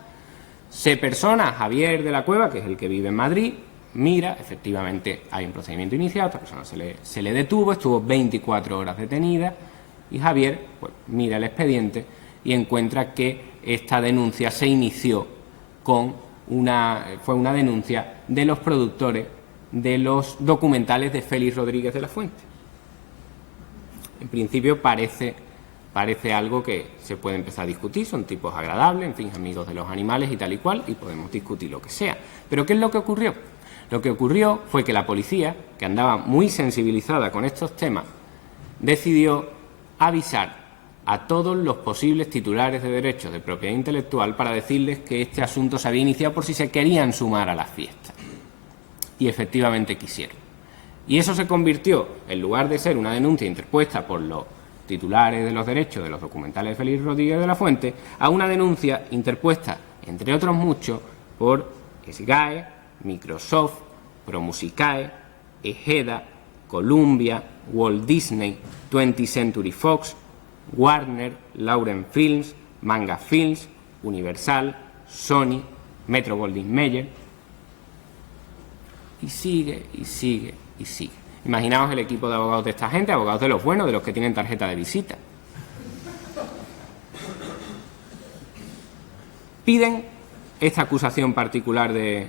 Se persona Javier de la Cueva, que es el que vive en Madrid, mira, efectivamente hay un procedimiento iniciado, esta persona se le detuvo, estuvo 24 horas detenida y Javier pues, mira el expediente y encuentra que esta denuncia se inició con fue una denuncia de los productores de los documentales de Félix Rodríguez de la Fuente. En principio parece algo que se puede empezar a discutir, son tipos agradables, en fin, amigos de los animales y tal y cual, y podemos discutir lo que sea. Pero ¿qué es lo que ocurrió? Lo que ocurrió fue que la policía, que andaba muy sensibilizada con estos temas, decidió avisar a todos los posibles titulares de derechos de propiedad intelectual para decirles que este asunto se había iniciado por si se querían sumar a las fiestas. Y efectivamente quisieron. Y eso se convirtió, en lugar de ser una denuncia interpuesta por los titulares de los derechos de los documentales de Félix Rodríguez de la Fuente, a una denuncia interpuesta, entre otros muchos, por SGAE, Microsoft, Promusicae, Egeda, Columbia, Walt Disney, 20th Century Fox, Warner, Lauren Films, Manga Films, Universal, Sony, Metro Goldwyn Mayer. Y sigue, y sigue, y sigue. Imaginaos el equipo de abogados de esta gente, abogados de los buenos, de los que tienen tarjeta de visita. Piden esta acusación particular de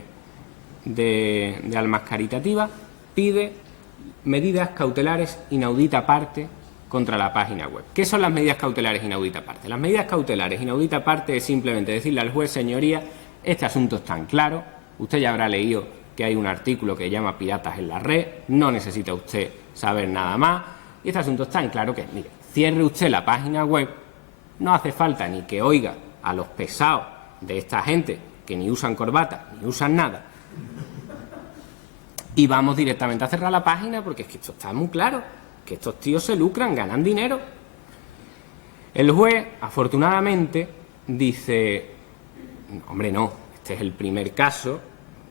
Almas Caritativas, pide medidas cautelares inaudita parte contra la página web. ¿Qué son las medidas cautelares inaudita parte? Las medidas cautelares inaudita parte es simplemente decirle al juez: señoría, este asunto es tan claro, usted ya habrá leído que hay un artículo que llama Piratas en la red, no necesita usted saber nada más, y este asunto es tan claro que, mire, cierre usted la página web, no hace falta ni que oiga a los pesados de esta gente que ni usan corbata ni usan nada, y vamos directamente a cerrar la página, porque es que esto está muy claro, que estos tíos se lucran, ganan dinero. El juez, afortunadamente, dice: hombre, no, este es el primer caso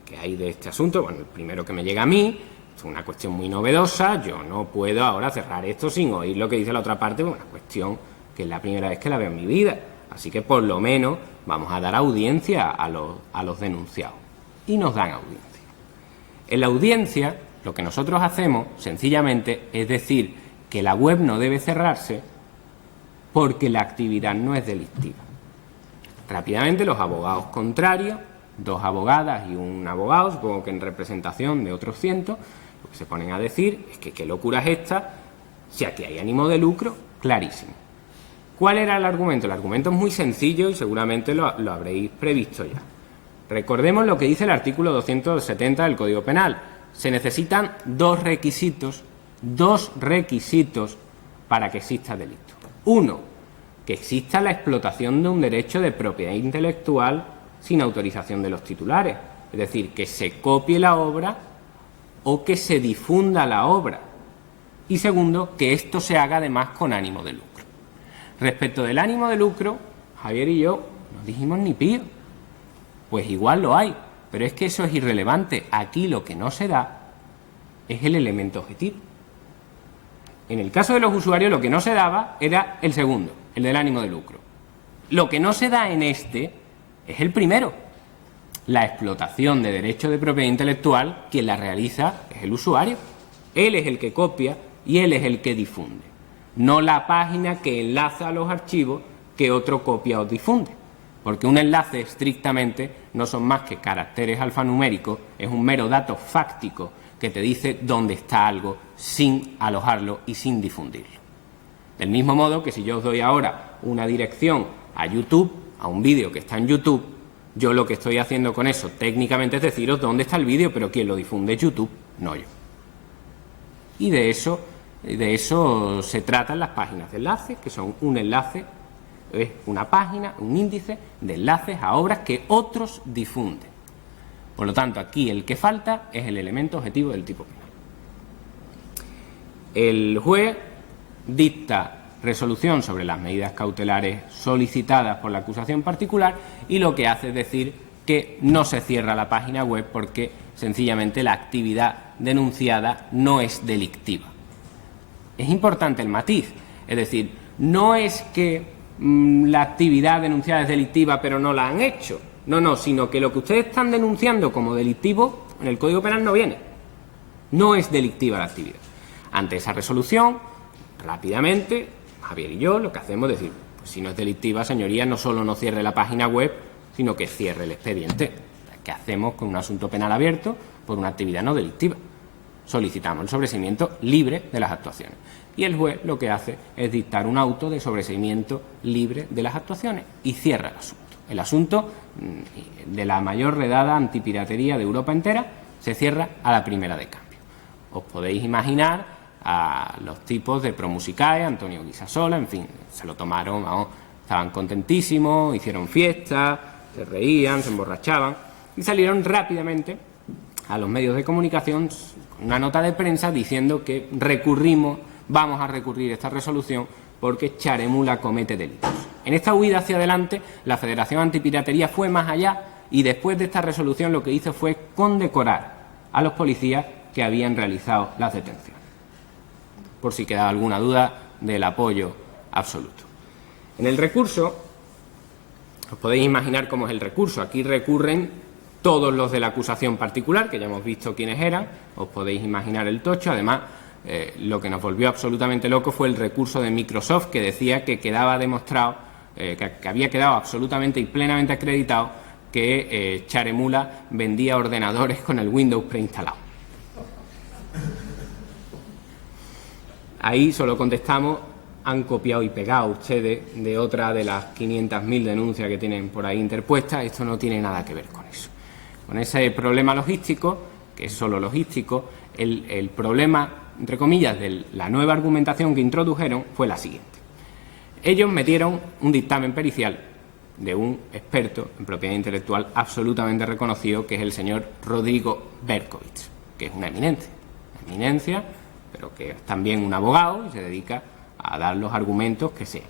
que hay de este asunto, bueno, el primero que me llega a mí, es una cuestión muy novedosa, yo no puedo ahora cerrar esto sin oír lo que dice la otra parte, una cuestión que es la primera vez que la veo en mi vida, así que por lo menos vamos a dar audiencia a los denunciados. Y nos dan audiencia. En la audiencia, lo que nosotros hacemos, sencillamente, es decir que la web no debe cerrarse porque la actividad no es delictiva. Rápidamente, los abogados contrarios, 2 abogadas y un abogado, supongo que en representación de otros cientos, lo que se ponen a decir es que qué locura es esta, si aquí hay ánimo de lucro, clarísimo. ¿Cuál era el argumento? El argumento es muy sencillo y seguramente lo habréis previsto ya. Recordemos lo que dice el artículo 270 del Código Penal. Se necesitan 2 requisitos para que exista delito. 1, que exista la explotación de un derecho de propiedad intelectual sin autorización de los titulares, es decir, que se copie la obra o que se difunda la obra. Y segundo, que esto se haga además con ánimo de lucro. Respecto del ánimo de lucro, Javier y yo no dijimos ni pío. Pues igual lo hay, pero es que eso es irrelevante. Aquí lo que no se da es el elemento objetivo. En el caso de los usuarios lo que no se daba era el segundo, el del ánimo de lucro. Lo que no se da en este es el primero. La explotación de derechos de propiedad intelectual, quien la realiza es el usuario. Él es el que copia y él es el que difunde. No la página que enlaza a los archivos que otro copia o difunde. Porque un enlace estrictamente no son más que caracteres alfanuméricos, es un mero dato fáctico que te dice dónde está algo sin alojarlo y sin difundirlo. Del mismo modo que si yo os doy ahora una dirección a YouTube, a un vídeo que está en YouTube, yo lo que estoy haciendo con eso técnicamente es deciros dónde está el vídeo, pero quien lo difunde es YouTube, no yo. Y de eso se tratan las páginas de enlace, que son un enlace, es una página, un índice de enlaces a obras que otros difunden. Por lo tanto, aquí el que falta es el elemento objetivo del tipo penal. El juez dicta resolución sobre las medidas cautelares solicitadas por la acusación particular y lo que hace es decir que no se cierra la página web porque sencillamente la actividad denunciada no es delictiva. Es importante el matiz, es decir, no es que la actividad denunciada es delictiva pero no la han hecho, no, sino que lo que ustedes están denunciando como delictivo en el Código Penal no viene, no es delictiva la actividad. Ante esa resolución, rápidamente, Javier y yo lo que hacemos es decir, pues si no es delictiva, señoría, no solo no cierre la página web, sino que cierre el expediente. ¿Qué hacemos con un asunto penal abierto por una actividad no delictiva? Solicitamos el sobreseimiento libre de las actuaciones. Y el juez lo que hace es dictar un auto de sobreseimiento libre de las actuaciones y cierra el asunto. El asunto de la mayor redada antipiratería de Europa entera se cierra a la primera de cambio. Os podéis imaginar a los tipos de Promusicae, Antonio Guisasola, en fin, se lo tomaron, vamos, estaban contentísimos, hicieron fiesta, se reían, se emborrachaban y salieron rápidamente a los medios de comunicación con una nota de prensa diciendo que vamos a recurrir esta resolución porque Charemula comete delitos. En esta huida hacia adelante, la Federación Antipiratería fue más allá y después de esta resolución lo que hizo fue condecorar a los policías que habían realizado las detenciones. por si queda alguna duda del apoyo absoluto. En el recurso, os podéis imaginar cómo es el recurso. Aquí recurren todos los de la acusación particular, que ya hemos visto quiénes eran, os podéis imaginar el tocho. Además, lo que nos volvió absolutamente loco fue el recurso de Microsoft, que decía que quedaba demostrado, que había quedado absolutamente y plenamente acreditado que Charemula vendía ordenadores con el Windows preinstalado. Ahí solo contestamos: han copiado y pegado ustedes de otra de las 500.000 denuncias que tienen por ahí interpuestas. Esto no tiene nada que ver con eso. Con ese problema logístico, que es solo logístico, el problema, entre comillas, de la nueva argumentación que introdujeron fue la siguiente. Ellos metieron un dictamen pericial de un experto en propiedad intelectual absolutamente reconocido, que es el señor Rodrigo Berkovich, que es una eminencia, pero que es también un abogado y se dedica a dar los argumentos que sean.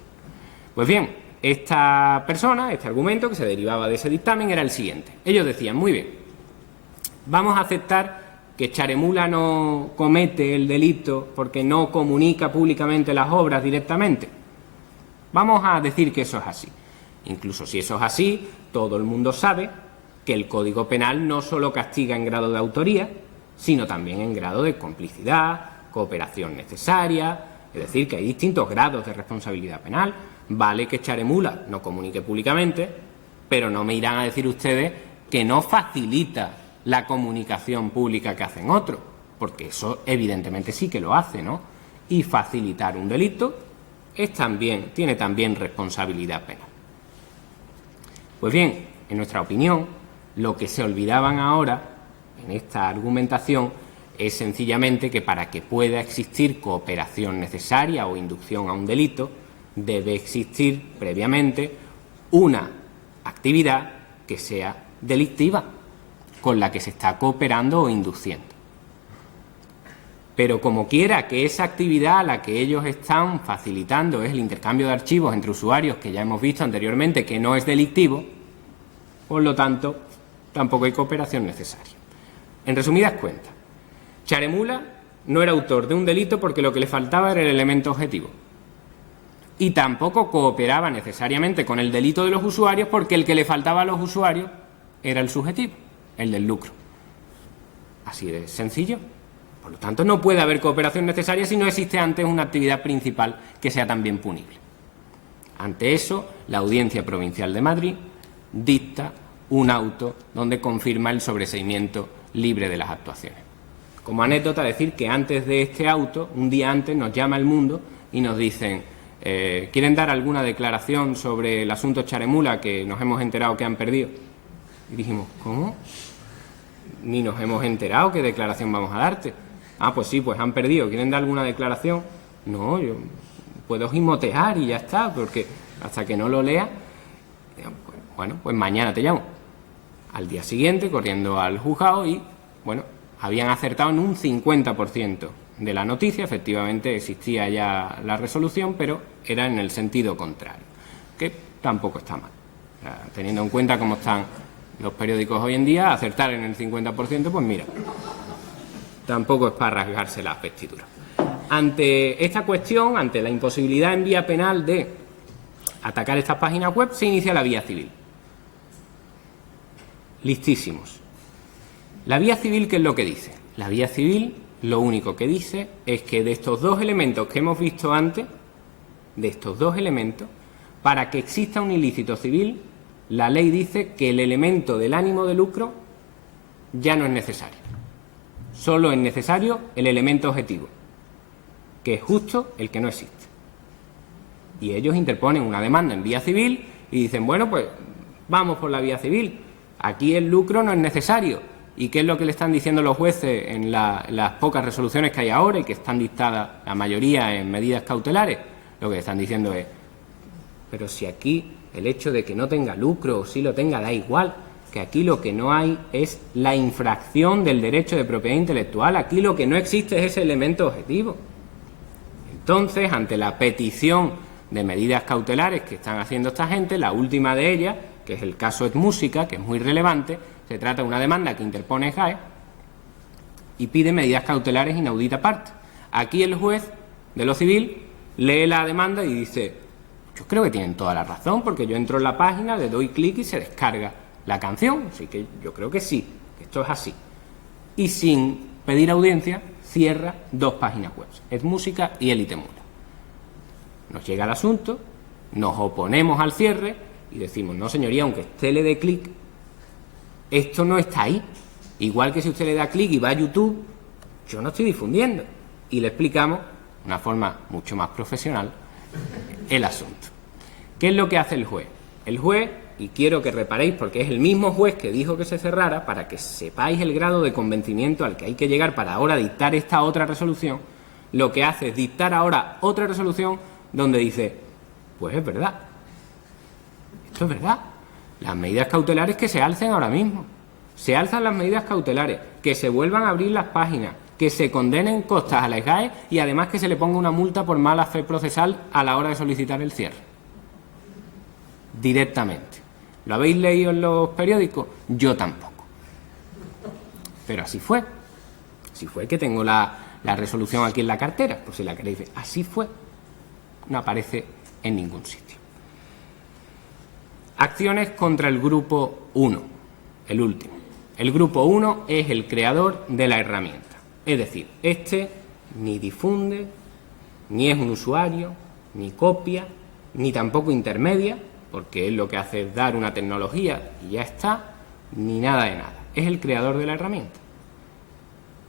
Pues bien, esta persona, este argumento que se derivaba de ese dictamen era el siguiente. Ellos decían: muy bien, vamos a aceptar que Charemula no comete el delito porque no comunica públicamente las obras directamente. Vamos a decir que eso es así. Incluso si eso es así, todo el mundo sabe que el Código Penal no solo castiga en grado de autoría, sino también en grado de complicidad, cooperación necesaria. Es decir, que hay distintos grados de responsabilidad penal. Vale que Charemula no comunique públicamente, pero no me irán a decir ustedes que no facilita la comunicación pública que hacen otros, porque eso evidentemente sí que lo hace, ¿no? Y facilitar un delito tiene también responsabilidad penal. Pues bien, en nuestra opinión, lo que se olvidaban ahora en esta argumentación es sencillamente que para que pueda existir cooperación necesaria o inducción a un delito, debe existir previamente una actividad que sea delictiva con la que se está cooperando o induciendo. Pero como quiera que esa actividad a la que ellos están facilitando es el intercambio de archivos entre usuarios, que ya hemos visto anteriormente que no es delictivo, por lo tanto, tampoco hay cooperación necesaria. En resumidas cuentas, Charemula no era autor de un delito porque lo que le faltaba era el elemento objetivo. Y tampoco cooperaba necesariamente con el delito de los usuarios porque el que le faltaba a los usuarios era el subjetivo, el del lucro. Así de sencillo. Por lo tanto, no puede haber cooperación necesaria si no existe antes una actividad principal que sea también punible. Ante eso, la Audiencia Provincial de Madrid dicta un auto donde confirma el sobreseimiento libre de las actuaciones. Como anécdota, decir que antes de este auto, un día antes, nos llama El Mundo y nos dicen: ¿quieren dar alguna declaración sobre el asunto Charemula, que nos hemos enterado que han perdido? Y dijimos: ¿cómo? Ni nos hemos enterado, ¿qué declaración vamos a darte? Ah, pues sí, pues han perdido. ¿Quieren dar alguna declaración? No, yo puedo gimotear y ya está, porque hasta que no lo lea, bueno, pues mañana te llamo. Al día siguiente, corriendo al juzgado y, bueno, habían acertado en un 50% de la noticia. Efectivamente existía ya la resolución, pero era en el sentido contrario, que tampoco está mal. O sea, teniendo en cuenta cómo están los periódicos hoy en día, acertar en el 50%, pues mira, tampoco es para rasgarse las vestiduras. Ante esta cuestión, ante la imposibilidad en vía penal de atacar estas páginas web, se inicia la vía civil. Listísimos. La vía civil, ¿qué es lo que dice? La vía civil lo único que dice es que de estos dos elementos que hemos visto antes, de estos dos elementos, para que exista un ilícito civil, la ley dice que el elemento del ánimo de lucro ya no es necesario. Solo es necesario el elemento objetivo, que es justo el que no existe. Y ellos interponen una demanda en vía civil y dicen: bueno, pues vamos por la vía civil. Aquí el lucro no es necesario. ¿Y qué es lo que le están diciendo los jueces en las pocas resoluciones que hay ahora y que están dictadas la mayoría en medidas cautelares? Lo que le están diciendo es: pero si aquí el hecho de que no tenga lucro o si lo tenga da igual, que aquí lo que no hay es la infracción del derecho de propiedad intelectual, aquí lo que no existe es ese elemento objetivo. Entonces, ante la petición de medidas cautelares que están haciendo esta gente, la última de ellas, que es el caso Etmúsica, que es muy relevante, se trata de una demanda que interpone GAE y pide medidas cautelares inaudita parte. Aquí el juez de lo civil, lee la demanda y dice: yo creo que tienen toda la razón, porque yo entro en la página, le doy clic y se descarga la canción, así que yo creo que sí, que esto es así. Y sin pedir audiencia, cierra 2 páginas web, Edmúsica y Élite Mula. Nos llega el asunto, nos oponemos al cierre y decimos: no, señoría, aunque usted le dé clic, esto no está ahí. Igual que si usted le da clic y va a YouTube, yo no estoy difundiendo. Y le explicamos, de una forma mucho más profesional, el asunto. ¿Qué es lo que hace el juez? El juez, y quiero que reparéis porque es el mismo juez que dijo que se cerrara, para que sepáis el grado de convencimiento al que hay que llegar para ahora dictar esta otra resolución, lo que hace es dictar ahora otra resolución donde dice: pues es verdad, esto es verdad, las medidas cautelares que se alcen ahora mismo, se alzan las medidas cautelares, que se vuelvan a abrir las páginas, que se condenen costas a la SGAE y además que se le ponga una multa por mala fe procesal a la hora de solicitar el cierre. Directamente. ¿Lo habéis leído en los periódicos? Yo tampoco. Pero así fue. Así fue, que tengo la resolución aquí en la cartera, por si la queréis ver. Así fue. No aparece en ningún sitio. Acciones contra el grupo 1, el último. El grupo 1 es el creador de la herramienta. Es decir, este ni difunde, ni es un usuario, ni copia, ni tampoco intermedia, porque él lo que hace es dar una tecnología y ya está, ni nada de nada. Es el creador de la herramienta.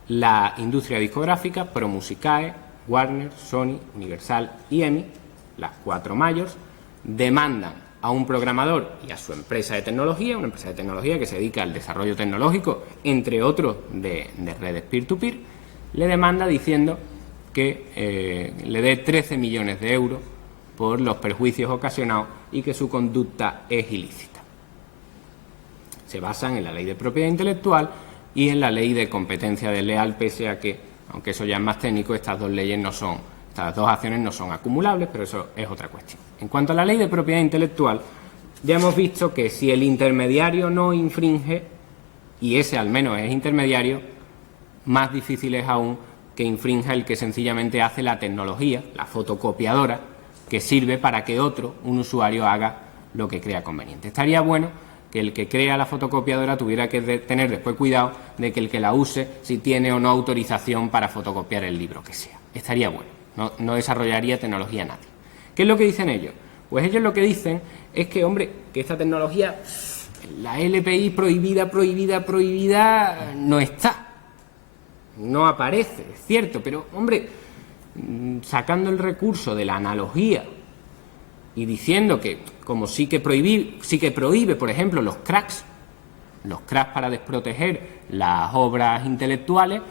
La industria discográfica, Promusicae, Warner, Sony, Universal y EMI, las 4 mayores, demandan a un programador y a su empresa de tecnología, una empresa de tecnología que se dedica al desarrollo tecnológico, entre otros, de redes peer-to-peer, le demanda diciendo que le dé 13 millones de euros por los perjuicios ocasionados y que su conducta es ilícita. Se basan en la ley de propiedad intelectual y en la ley de competencia desleal, pese a que, aunque eso ya es más técnico, estas 2 leyes no son, estas 2 acciones no son acumulables, pero eso es otra cuestión. En cuanto a la ley de propiedad intelectual, ya hemos visto que si el intermediario no infringe, y ese al menos es intermediario, más difícil es aún que infrinja el que sencillamente hace la tecnología, la fotocopiadora, que sirve para que otro, un usuario, haga lo que crea conveniente. Estaría bueno que el que crea la fotocopiadora tuviera que tener después cuidado de que el que la use, si tiene o no autorización para fotocopiar el libro que sea. Estaría bueno, no desarrollaría tecnología nadie. ¿Qué es lo que dicen ellos? Pues ellos lo que dicen es que, hombre, que esta tecnología, la LPI prohibida, no está. No aparece, es cierto, pero, hombre, sacando el recurso de la analogía y diciendo que, como sí que prohíbe, por ejemplo, los cracks para desproteger las obras intelectuales,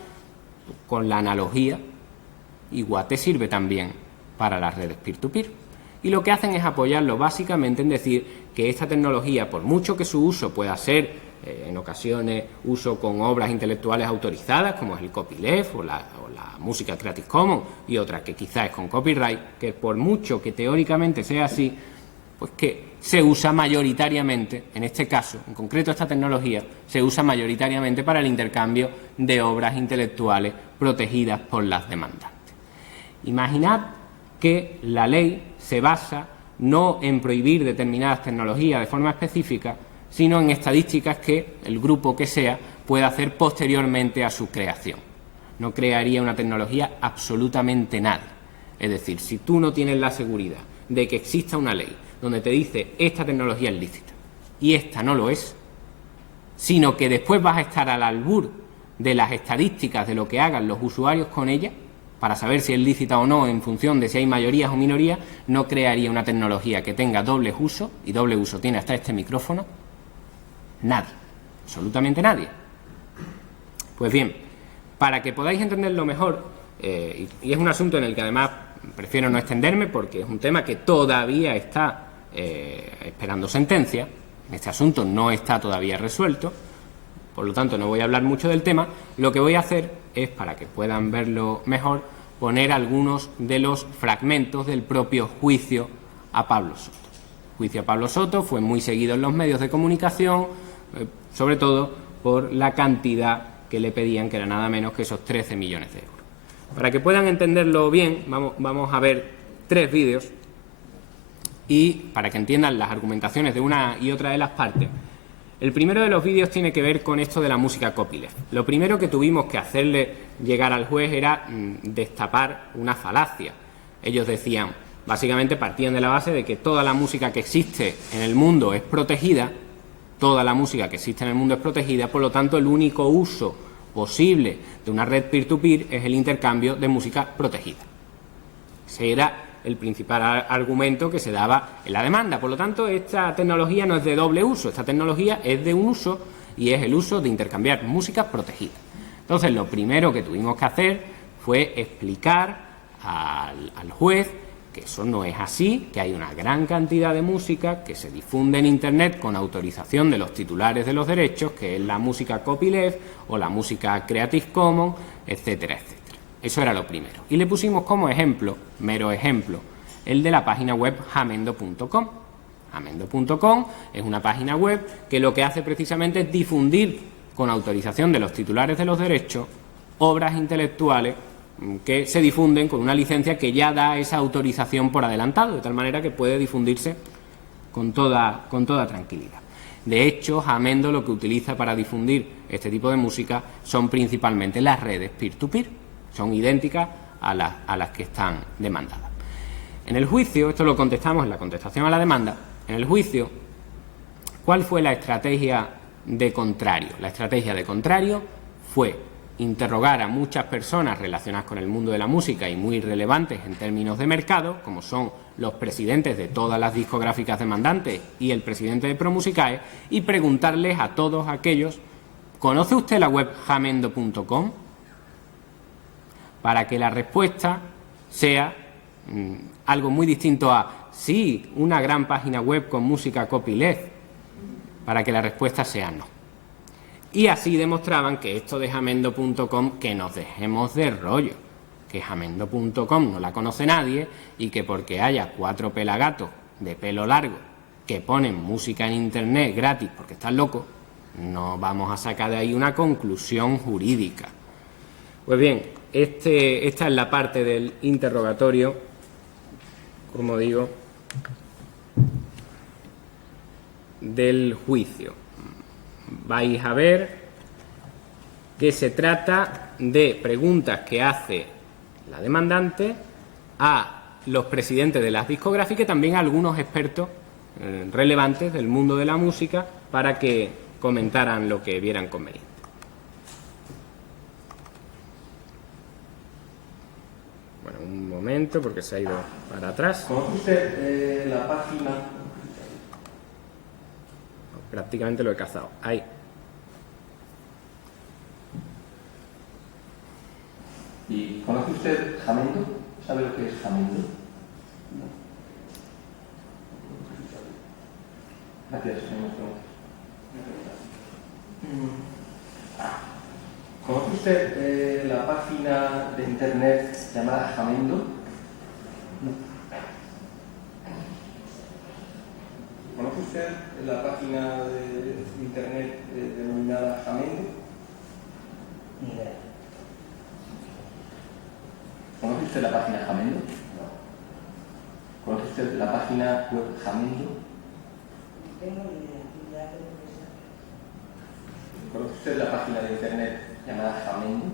con la analogía, igual te sirve también para las redes peer-to-peer. Y lo que hacen es apoyarlo básicamente en decir que esta tecnología, por mucho que su uso pueda ser en ocasiones uso con obras intelectuales autorizadas, como es el copyleft o la música Creative Commons, y otra que quizás es con copyright, que por mucho que teóricamente sea así, pues que se usa mayoritariamente, en este caso, en concreto esta tecnología, se usa mayoritariamente para el intercambio de obras intelectuales protegidas por las demandantes. Imaginad que la ley se basa no en prohibir determinadas tecnologías de forma específica, sino en estadísticas que el grupo que sea pueda hacer posteriormente a su creación. No crearía una tecnología absolutamente nadie. Es decir, si tú no tienes la seguridad de que exista una ley donde te dice esta tecnología es lícita y esta no lo es, sino que después vas a estar al albur de las estadísticas de lo que hagan los usuarios con ella, para saber si es lícita o no en función de si hay mayorías o minorías, no crearía una tecnología que tenga doble uso, y doble uso tiene hasta este micrófono, nadie, absolutamente nadie. Pues bien, para que podáis entenderlo mejor, y es un asunto en el que además prefiero no extenderme porque es un tema que todavía está esperando sentencia, este asunto no está todavía resuelto, por lo tanto no voy a hablar mucho del tema. Lo que voy a hacer es, para que puedan verlo mejor, poner algunos de los fragmentos del propio juicio a Pablo Soto. El juicio a Pablo Soto fue muy seguido en los medios de comunicación, sobre todo por la cantidad que le pedían, que era nada menos que esos 13 millones de euros. Para que puedan entenderlo bien, vamos a ver 3 vídeos y para que entiendan las argumentaciones de una y otra de las partes. El primero de los vídeos tiene que ver con esto de la música copyleft. Lo primero que tuvimos que hacerle llegar al juez era destapar una falacia. Ellos decían, básicamente partían de la base de que toda la música que existe en el mundo es protegida, toda la música que existe en el mundo es protegida, por lo tanto el único uso posible de una red peer-to-peer es el intercambio de música protegida. Ese era el principal argumento que se daba en la demanda. Por lo tanto, esta tecnología no es de doble uso, esta tecnología es de un uso y es el uso de intercambiar música protegida. Entonces, lo primero que tuvimos que hacer fue explicar al juez que eso no es así, que hay una gran cantidad de música que se difunde en Internet con autorización de los titulares de los derechos, que es la música copyleft o la música Creative Commons, etcétera, etcétera. Eso era lo primero. Y le pusimos como ejemplo, mero ejemplo, el de la página web jamendo.com. Jamendo.com es una página web que lo que hace precisamente es difundir con autorización de los titulares de los derechos obras intelectuales que se difunden con una licencia que ya da esa autorización por adelantado, de tal manera que puede difundirse con toda tranquilidad. De hecho, Jamendo lo que utiliza para difundir este tipo de música son principalmente las redes peer-to-peer, son idénticas a las que están demandadas. En el juicio, esto lo contestamos en la contestación a la demanda, en el juicio, ¿cuál fue la estrategia de Contrario? La estrategia de Contrario fue interrogar a muchas personas relacionadas con el mundo de la música y muy relevantes en términos de mercado, como son los presidentes de todas las discográficas demandantes y el presidente de ProMusicae, y preguntarles a todos aquellos, ¿conoce usted la web jamendo.com? Para que la respuesta sea algo muy distinto a sí, una gran página web con música copyleft, para que la respuesta sea no. Y así demostraban que esto de jamendo.com, que nos dejemos de rollo, que jamendo.com no la conoce nadie y que porque haya 4 pelagatos de pelo largo que ponen música en Internet gratis porque están locos, no vamos a sacar de ahí una conclusión jurídica. Pues bien, esta es la parte del interrogatorio, como digo, del juicio. Vais a ver que se trata de preguntas que hace la demandante a los presidentes de las discográficas y también a algunos expertos relevantes del mundo de la música para que comentaran lo que vieran conveniente. Bueno, un momento porque se ha ido para atrás. ¿Conoce usted la página? Prácticamente lo he cazado. Ahí. ¿Y conoce usted Jamendo? ¿Sabe lo que es Jamendo? No. Gracias, señor. ¿Conoce usted la página de Internet llamada Jamendo? No. ¿Conoce usted la página de Internet denominada Jamendo? Ni idea. ¿Conoce usted la página Jamendo? No. ¿Conoce usted la página web Jamendo? No tengo ni idea. ¿Conoce usted la página de Internet llamada Jamendo?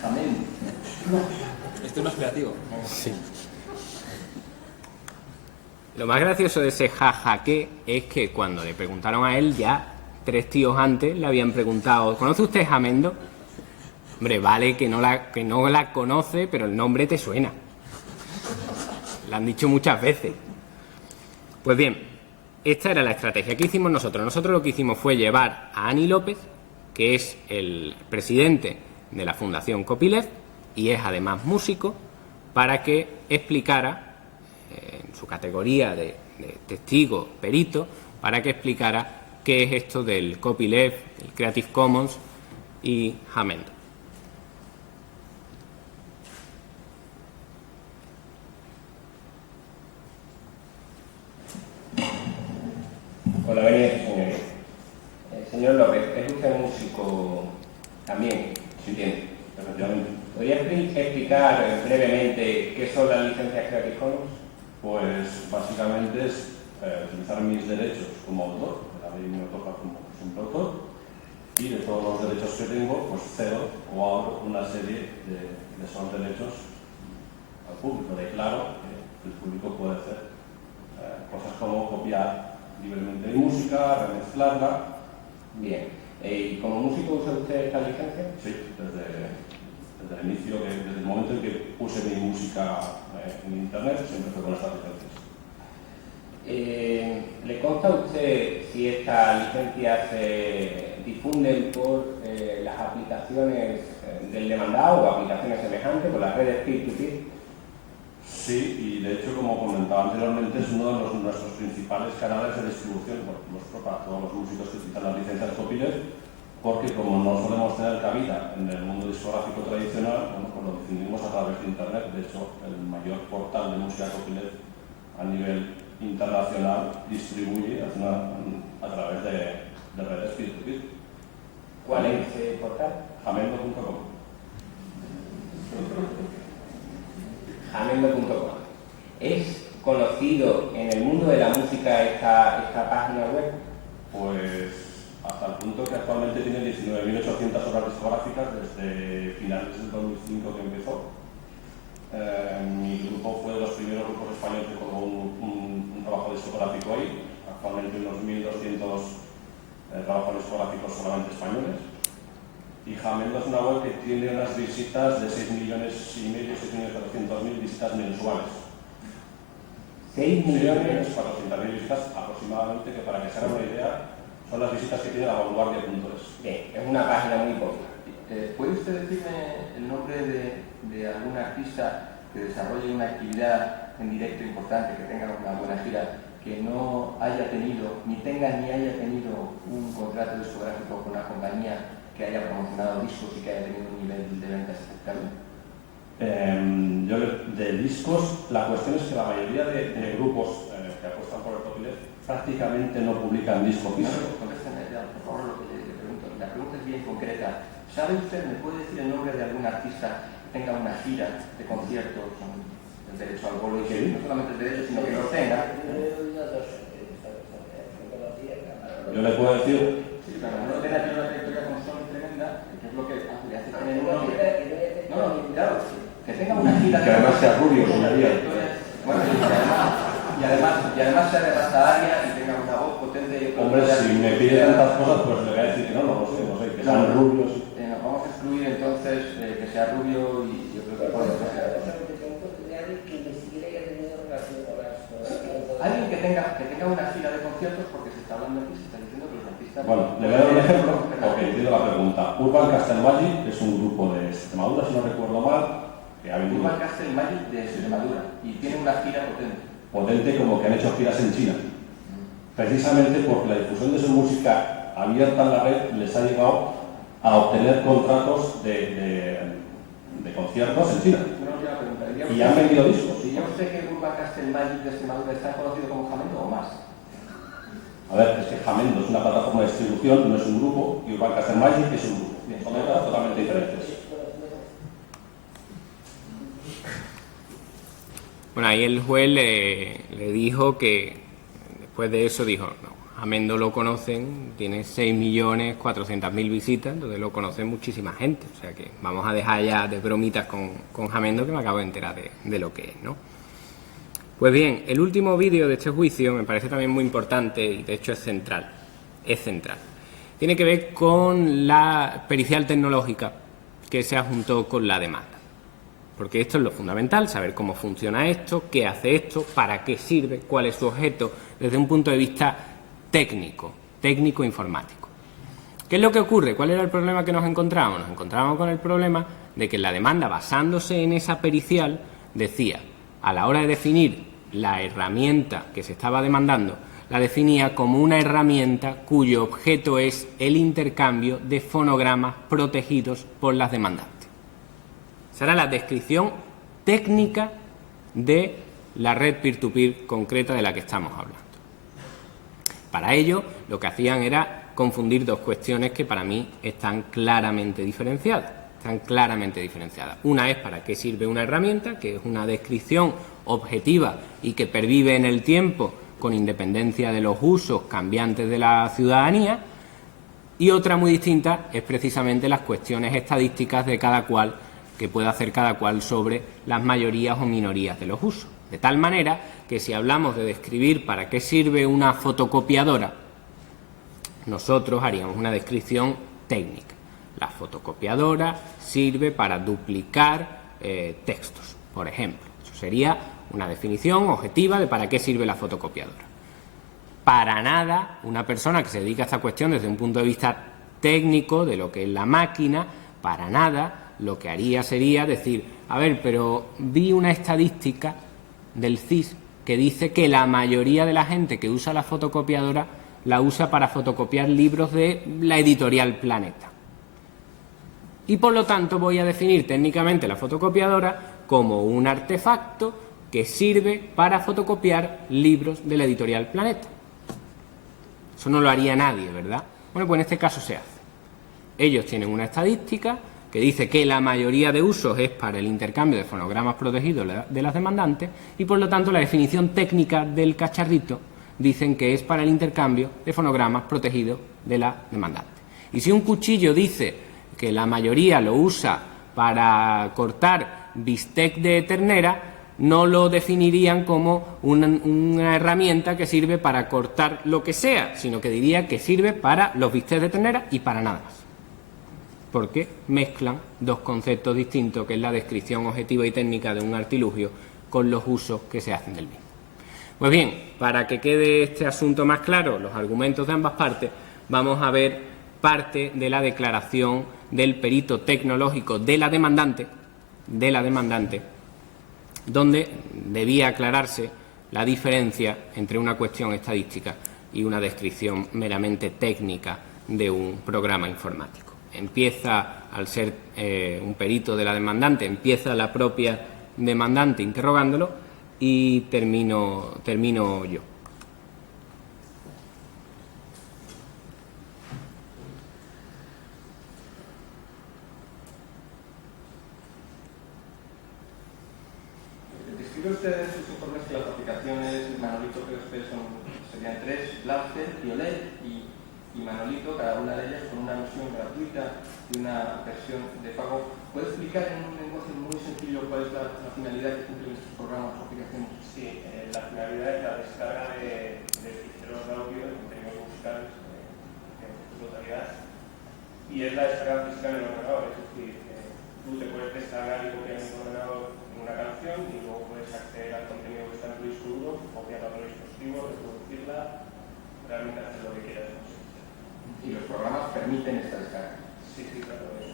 Jamendo. No. Esto no es creativo. Sí. Lo más gracioso de ese jajaque es que cuando le preguntaron a él, ya 3 tíos antes le habían preguntado, ¿conoce usted Jamendo? Hombre, vale que no la conoce, pero el nombre te suena. La han dicho muchas veces. Pues bien, esta era la estrategia. ¿Qué hicimos nosotros? Nosotros lo que hicimos fue llevar a Ani López, que es el presidente de la Fundación Copyleft y es además músico, para que explicara en su categoría de testigo perito, para que explicara qué es esto del copyleft, el Creative Commons y Jamendo. Hola, señoría. Señor López, ¿es usted músico También, Sí, efectivamente. ¿Podría explicar brevemente qué son las licencias Creative Commons? Pues básicamente es utilizar mis derechos como autor, la ley me toca como simple autor, y de todos los derechos que tengo, pues cedo o abro una serie de esos derechos al público. Declaro que el público puede hacer cosas como copiar libremente mi música, remezclarla. Bien. ¿Y como músico usa usted esta licencia? Sí, desde el inicio, desde el momento en que puse mi música en internet, siempre fue con estas licencias. ¿Le consta a usted si estas licencias se difunden por las aplicaciones del demandado o aplicaciones semejantes, por las redes peer-to-peer? Sí, y de hecho, como comentaba anteriormente, es uno de nuestros principales canales de distribución, por supuesto, para todos los músicos que utilizan las licencias copyleft, porque como no solemos tener cabida en el mundo discográfico tradicional, bueno, pues lo definimos a través de Internet. De hecho, el mayor portal de música copyleft a nivel internacional distribuye a través de redes peer-to-peer. ¿Cuál es ese portal? Jamendo.com. Jamendo.com. ¿Es conocido en el mundo de la música esta página web? Pues hasta el punto que actualmente tiene 19.800 obras discográficas desde finales del 2005 que empezó. Mi grupo fue de los primeros grupos españoles que colgó un trabajo discográfico ahí. Actualmente unos 1.200 trabajos discográficos solamente españoles. Y Jamendo es una web que tiene unas visitas de 6,5 millones, 6.400.000 visitas mensuales. 6.400.000 visitas aproximadamente, que para que se haga una idea, son las visitas que tiene la vanguardia.es. Bien, es una página muy popular. ¿Puede usted decirme el nombre de algún artista que desarrolle una actividad en directo importante, que tenga una buena gira, que no haya tenido, ni tenga ni haya tenido un contrato discográfico con una compañía que haya promocionado discos y que haya tenido un nivel de ventas aceptable? Yo de discos, la cuestión es que la mayoría de grupos que apuestan por el copyleft prácticamente no publican discos físicos. Contésteme ya, por favor, lo que le pregunto. La pregunta es bien concreta. ¿Sabe usted, me puede decir el nombre de algún artista que tenga una gira de conciertos con el derecho al bolo y que no solamente el derecho, sino que lo tenga? Yo le puedo decir... Sí, pero no tenga una trayectoria con Sony tremenda, que es lo que le hace tener un nombre. No, claro, que tenga una gira... Que además sea rubio, señoría. Bueno, y además sea de raza aria y tenga una voz potente. Hombre, si me pide tantas cosas, pues le voy a decir que no lo sé, que sean rubios. Nos vamos a excluir entonces que sea rubio y yo creo que puede ser. Alguien que tenga una gira de conciertos, porque se está hablando aquí, se está diciendo que los artistas... Bueno, le voy a dar un ejemplo porque entiendo la pregunta. Urban Castle Magic es un grupo de Extremadura, si no recuerdo mal, que ha venido... Urban Castle Magic de Extremadura y tiene una gira potente. Potente, como que han hecho giras en China. Precisamente porque la difusión de su música abierta en la red les ha llegado a obtener contratos de conciertos en China. Y han vendido discos. ¿Y yo sé que Urban Castle Magic de Extremadura está conocido como Jamendo o más? A ver, es que Jamendo es una plataforma de distribución, no es un grupo, y Urban Castle Magic es un grupo. Son cosas totalmente diferentes. Bueno, ahí el juez le dijo que, después de eso dijo, no, Jamendo lo conocen, tiene 6.400.000 visitas, entonces lo conoce muchísima gente. O sea que vamos a dejar ya de bromitas con Jamendo, que me acabo de enterar de lo que es, ¿no? Pues bien, el último vídeo de este juicio me parece también muy importante y de hecho es central. Tiene que ver con la pericial tecnológica que se adjuntó con la demanda. Porque esto es lo fundamental, saber cómo funciona esto, qué hace esto, para qué sirve, cuál es su objeto, desde un punto de vista técnico-informático. ¿Qué es lo que ocurre? ¿Cuál era el problema que nos encontramos? Nos encontramos con el problema de que la demanda, basándose en esa pericial, decía, a la hora de definir la herramienta que se estaba demandando, la definía como una herramienta cuyo objeto es el intercambio de fonogramas protegidos por las demandantes. Esa era la descripción técnica de la red peer-to-peer concreta de la que estamos hablando. Para ello, lo que hacían era confundir dos cuestiones que para mí están claramente diferenciadas. Una es para qué sirve una herramienta, que es una descripción objetiva y que pervive en el tiempo con independencia de los usos cambiantes de la ciudadanía, y otra muy distinta es precisamente las cuestiones estadísticas de cada cual, que puede hacer cada cual sobre las mayorías o minorías de los usos. De tal manera que si hablamos de describir para qué sirve una fotocopiadora, nosotros haríamos una descripción técnica. La fotocopiadora sirve para duplicar textos, por ejemplo. Eso sería una definición objetiva de para qué sirve la fotocopiadora. Para nada, una persona que se dedica a esta cuestión desde un punto de vista técnico de lo que es la máquina, para nada lo que haría sería decir, a ver, pero vi una estadística del CSIS que dice que la mayoría de la gente que usa la fotocopiadora la usa para fotocopiar libros de la editorial Planeta. Y por lo tanto voy a definir técnicamente la fotocopiadora como un artefacto que sirve para fotocopiar libros de la editorial Planeta. Eso no lo haría nadie, ¿verdad? Bueno, pues en este caso se hace. Ellos tienen una estadística que dice que la mayoría de usos es para el intercambio de fonogramas protegidos de las demandantes y por lo tanto la definición técnica del cacharrito dicen que es para el intercambio de fonogramas protegidos de la demandante. Y si un cuchillo dice que la mayoría lo usa para cortar bistec de ternera, no lo definirían como una herramienta que sirve para cortar lo que sea, sino que diría que sirve para los bistecs de ternera y para nada más. Porque mezclan dos conceptos distintos, que es la descripción objetiva y técnica de un artilugio con los usos que se hacen del mismo. Pues bien, para que quede este asunto más claro, los argumentos de ambas partes, vamos a ver parte de la declaración del perito tecnológico de la demandante, donde debía aclararse la diferencia entre una cuestión estadística y una descripción meramente técnica de un programa informático. Empieza, al ser un perito de la demandante, empieza la propia demandante interrogándolo y termino yo. Describe usted en sus informes que las aplicaciones Manolito PSP serían tres: Blaster, Violet y Manolito, cada una de ellas con una versión gratuita y una versión de pago. ¿Puede explicar en un lenguaje muy sencillo cuál es la finalidad que cumplen estos programas o aplicaciones? Sí, la finalidad es la descarga de ficheros de audio, de contenidos musicales en su totalidad, y es la descarga física en el ordenador, es decir, tú te puedes descargar y copiar en tu ordenador una canción y luego puedes acceder al contenido que está en tu disco duro, copiarla a otro dispositivo, reproducirla, realmente hacer lo que quieras. Y los programas permiten esta descarga. Sí, claro, es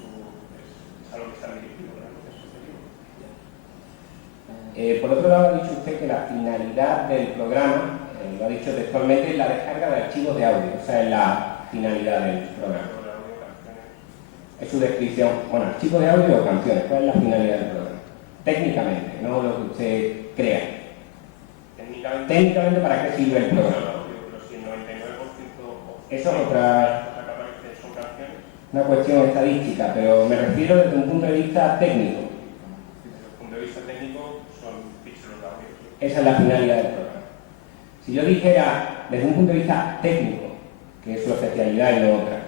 algo que está dirigido, realmente es sostenido. Por otro lado, ha dicho usted que la finalidad del programa, lo ha dicho textualmente, es la descarga de archivos de audio. Esa es la finalidad del programa. Es su descripción. Bueno, archivos de audio o canciones. ¿Cuál es la finalidad del programa? Técnicamente, no lo que usted crea. Técnicamente, ¿para qué sirve el programa? Eso es una cuestión estadística, pero me refiero desde un punto de vista técnico. Desde el punto de vista técnico son ficheros de audio. Esa es la finalidad del programa. Si yo dijera desde un punto de vista técnico, que es su especialidad y no otra,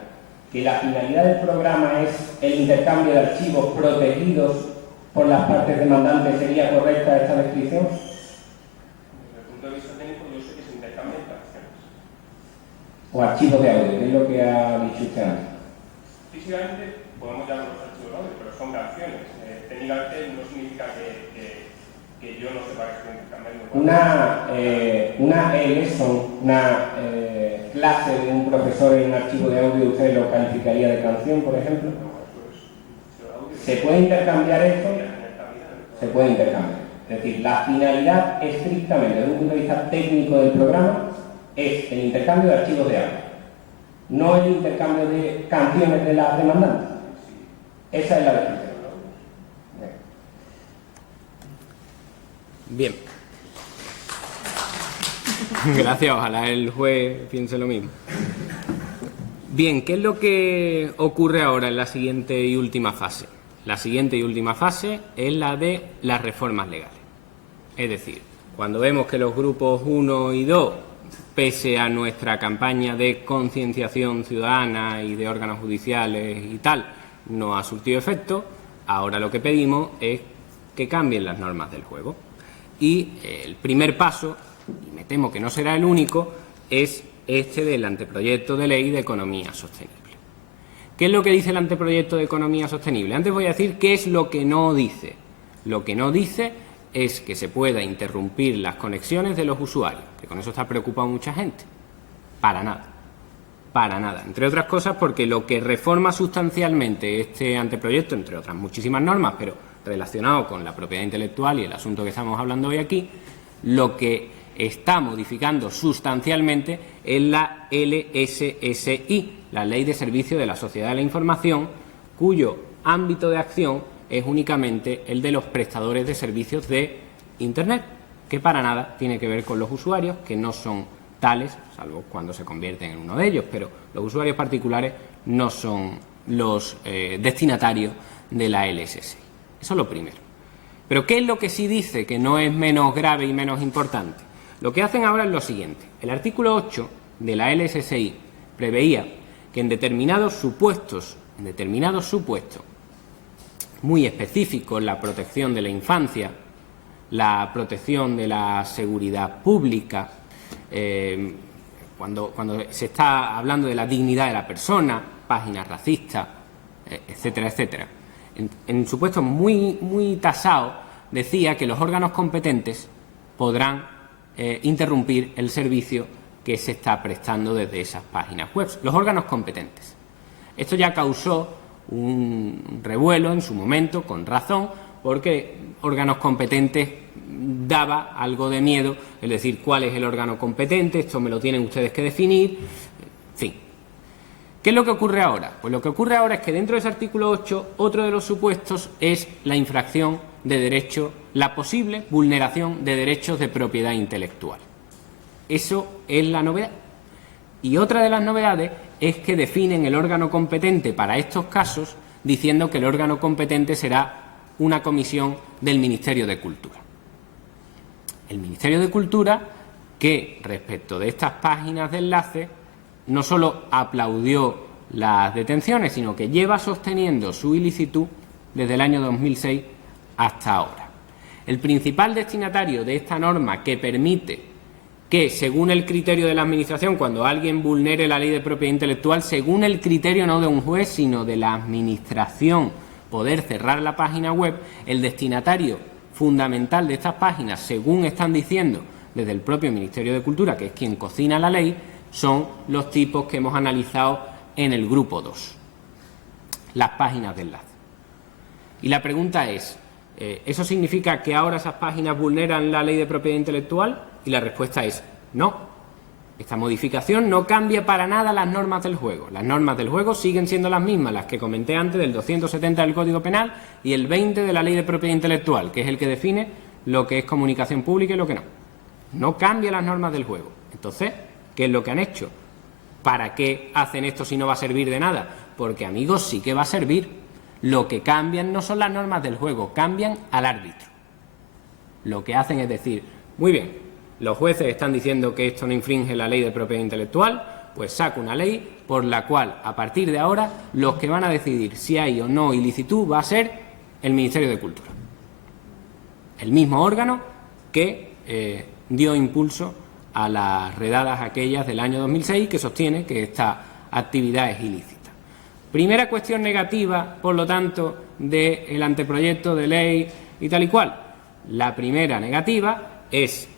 que la finalidad del programa es el intercambio de archivos protegidos por las partes demandantes, ¿sería correcta esta descripción? Desde el punto de vista técnico, yo sé que se intercambian canciones. O archivos de audio, que es lo que ha dicho usted antes. Físicamente podemos llamarlos archivos de audio, pero son canciones. Técnicamente no significa que yo no sepa que estoy intercambiando. Una lesson, una clase de un profesor en un archivo de audio, ¿usted lo calificaría de canción, por ejemplo? ¿Se puede intercambiar esto? Se puede intercambiar. Es decir, la finalidad estrictamente desde un punto de vista técnico del programa es el intercambio de archivos de audio, no el intercambio de canciones de las demandantes. Esa es la descripción. Bien. Gracias, ojalá el juez piense lo mismo. Bien, ¿qué es lo que ocurre ahora en la siguiente y última fase? La siguiente y última fase es la de las reformas legales. Es decir, cuando vemos que los grupos 1 y 2, pese a nuestra campaña de concienciación ciudadana y de órganos judiciales y tal, no ha surtido efecto, ahora lo que pedimos es que cambien las normas del juego. Y el primer paso, y me temo que no será el único, es este del anteproyecto de ley de economía sostenible. ¿Qué es lo que dice el anteproyecto de economía sostenible? Antes voy a decir qué es lo que no dice. Lo que no dice es que se pueda interrumpir las conexiones de los usuarios, que con eso está preocupado mucha gente. Para nada. Para nada. Entre otras cosas porque lo que reforma sustancialmente este anteproyecto, entre otras muchísimas normas, pero relacionado con la propiedad intelectual y el asunto que estamos hablando hoy aquí, lo que está modificando sustancialmente es la LSSI, la Ley de Servicio de la Sociedad de la Información, cuyo ámbito de acción es únicamente el de los prestadores de servicios de Internet, que para nada tiene que ver con los usuarios, que no son tales, salvo cuando se convierten en uno de ellos, pero los usuarios particulares no son los destinatarios de la LSSI. Eso es lo primero. Pero ¿qué es lo que sí dice que no es menos grave y menos importante? Lo que hacen ahora es lo siguiente. El artículo 8 de la LSSI preveía que en determinados supuestos muy específicos, la protección de la infancia, la protección de la seguridad pública, cuando se está hablando de la dignidad de la persona, páginas racistas, etcétera, etcétera. En supuestos muy tasados decía que los órganos competentes podrán interrumpir el servicio que se está prestando desde esas páginas web. Los órganos competentes. Esto ya causó un revuelo en su momento, con razón, porque órganos competentes daba algo de miedo, es decir, cuál es el órgano competente, esto me lo tienen ustedes que definir, en fin. ¿Qué es lo que ocurre ahora? Pues lo que ocurre ahora es que dentro de ese artículo 8, otro de los supuestos es la infracción de derechos, la posible vulneración de derechos de propiedad intelectual. Eso es la novedad. Y otra de las novedades es que definen el órgano competente para estos casos diciendo que el órgano competente será una comisión del Ministerio de Cultura. El Ministerio de Cultura que, respecto de estas páginas de enlace, no solo aplaudió las detenciones, sino que lleva sosteniendo su ilicitud desde el año 2006 hasta ahora. El principal destinatario de esta norma que permite que, según el criterio de la Administración, cuando alguien vulnere la ley de propiedad intelectual, según el criterio no de un juez, sino de la Administración, poder cerrar la página web, el destinatario fundamental de estas páginas, según están diciendo desde el propio Ministerio de Cultura, que es quien cocina la ley, son los tipos que hemos analizado en el grupo 2, las páginas de enlace. Y la pregunta es, ¿eso significa que ahora esas páginas vulneran la ley de propiedad intelectual? Y la respuesta es no. Esta modificación no cambia para nada las normas del juego. Las normas del juego siguen siendo las mismas, las que comenté antes del 270 del Código Penal y el 20 de la Ley de Propiedad Intelectual, que es el que define lo que es comunicación pública y lo que no. No cambia las normas del juego. Entonces, ¿qué es lo que han hecho? ¿Para qué hacen esto si no va a servir de nada? Porque, amigos, sí que va a servir. Lo que cambian no son las normas del juego, cambian al árbitro. Lo que hacen es decir, muy bien, los jueces están diciendo que esto no infringe la ley de propiedad intelectual, pues saco una ley por la cual, a partir de ahora, los que van a decidir si hay o no ilicitud va a ser el Ministerio de Cultura. El mismo órgano que dio impulso a las redadas aquellas del año 2006 que sostiene que esta actividad es ilícita. Primera cuestión negativa, por lo tanto, del anteproyecto de ley y tal y cual. La primera negativa es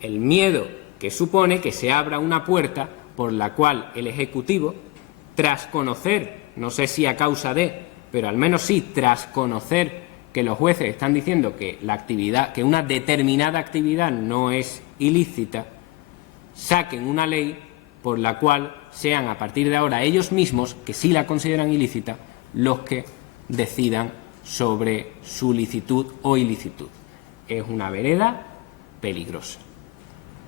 el miedo que supone que se abra una puerta por la cual el Ejecutivo, tras conocer, no sé si a causa de, pero al menos sí, tras conocer que los jueces están diciendo que la actividad, que una determinada actividad no es ilícita, saquen una ley por la cual sean a partir de ahora ellos mismos, que sí la consideran ilícita, los que decidan sobre su licitud o ilicitud. Es una vereda peligrosa,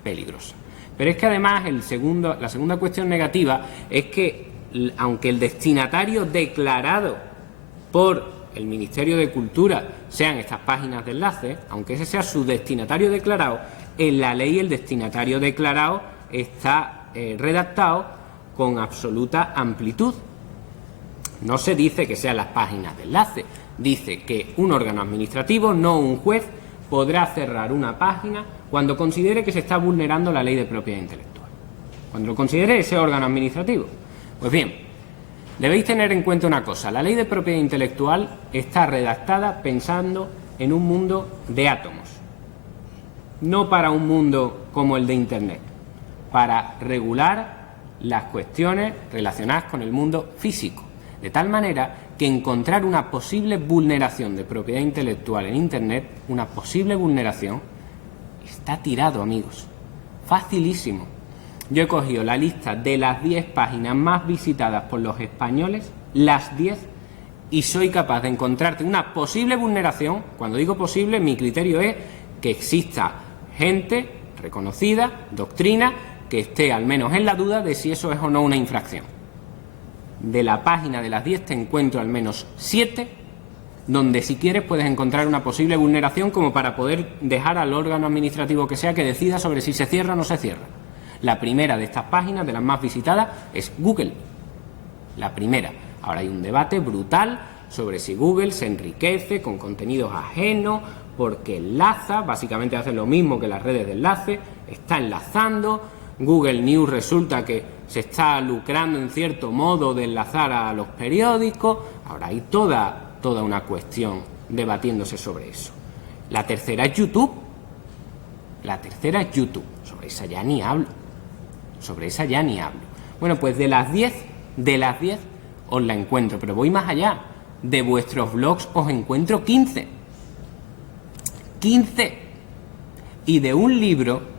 peligrosa. Pero es que además la segunda cuestión negativa es que, aunque el destinatario declarado por el Ministerio de Cultura sean estas páginas de enlace, aunque ese sea su destinatario declarado, en la ley el destinatario declarado está redactado con absoluta amplitud. No se dice que sean las páginas de enlace, dice que un órgano administrativo, no un juez, podrá cerrar una página cuando considere que se está vulnerando la ley de propiedad intelectual. Cuando lo considere ese órgano administrativo. Pues bien, debéis tener en cuenta una cosa: la ley de propiedad intelectual está redactada pensando en un mundo de átomos, no para un mundo como el de Internet, para regular las cuestiones relacionadas con el mundo físico, de tal manera que encontrar una posible vulneración de propiedad intelectual en Internet, una posible vulneración, está tirado, amigos. Facilísimo. Yo he cogido la lista de las 10 páginas más visitadas por los españoles, las 10, y soy capaz de encontrarte una posible vulneración. Cuando digo posible, mi criterio es que exista gente reconocida, doctrina, que esté al menos en la duda de si eso es o no una infracción. De la página de las 10 te encuentro al menos 7 donde, si quieres, puedes encontrar una posible vulneración como para poder dejar al órgano administrativo que sea que decida sobre si se cierra o no se cierra. La primera de estas páginas, de las más visitadas, es Google. La primera. Ahora hay un debate brutal sobre si Google se enriquece con contenidos ajenos, porque enlaza, básicamente hace lo mismo que las redes de enlace, está enlazando. Google News resulta que se está lucrando en cierto modo de enlazar a los periódicos. Ahora hay toda una cuestión debatiéndose sobre eso. La tercera es YouTube. Sobre esa ya ni hablo. Bueno, pues de las 10 os la encuentro, pero voy más allá. De vuestros blogs os encuentro 15. Y de un libro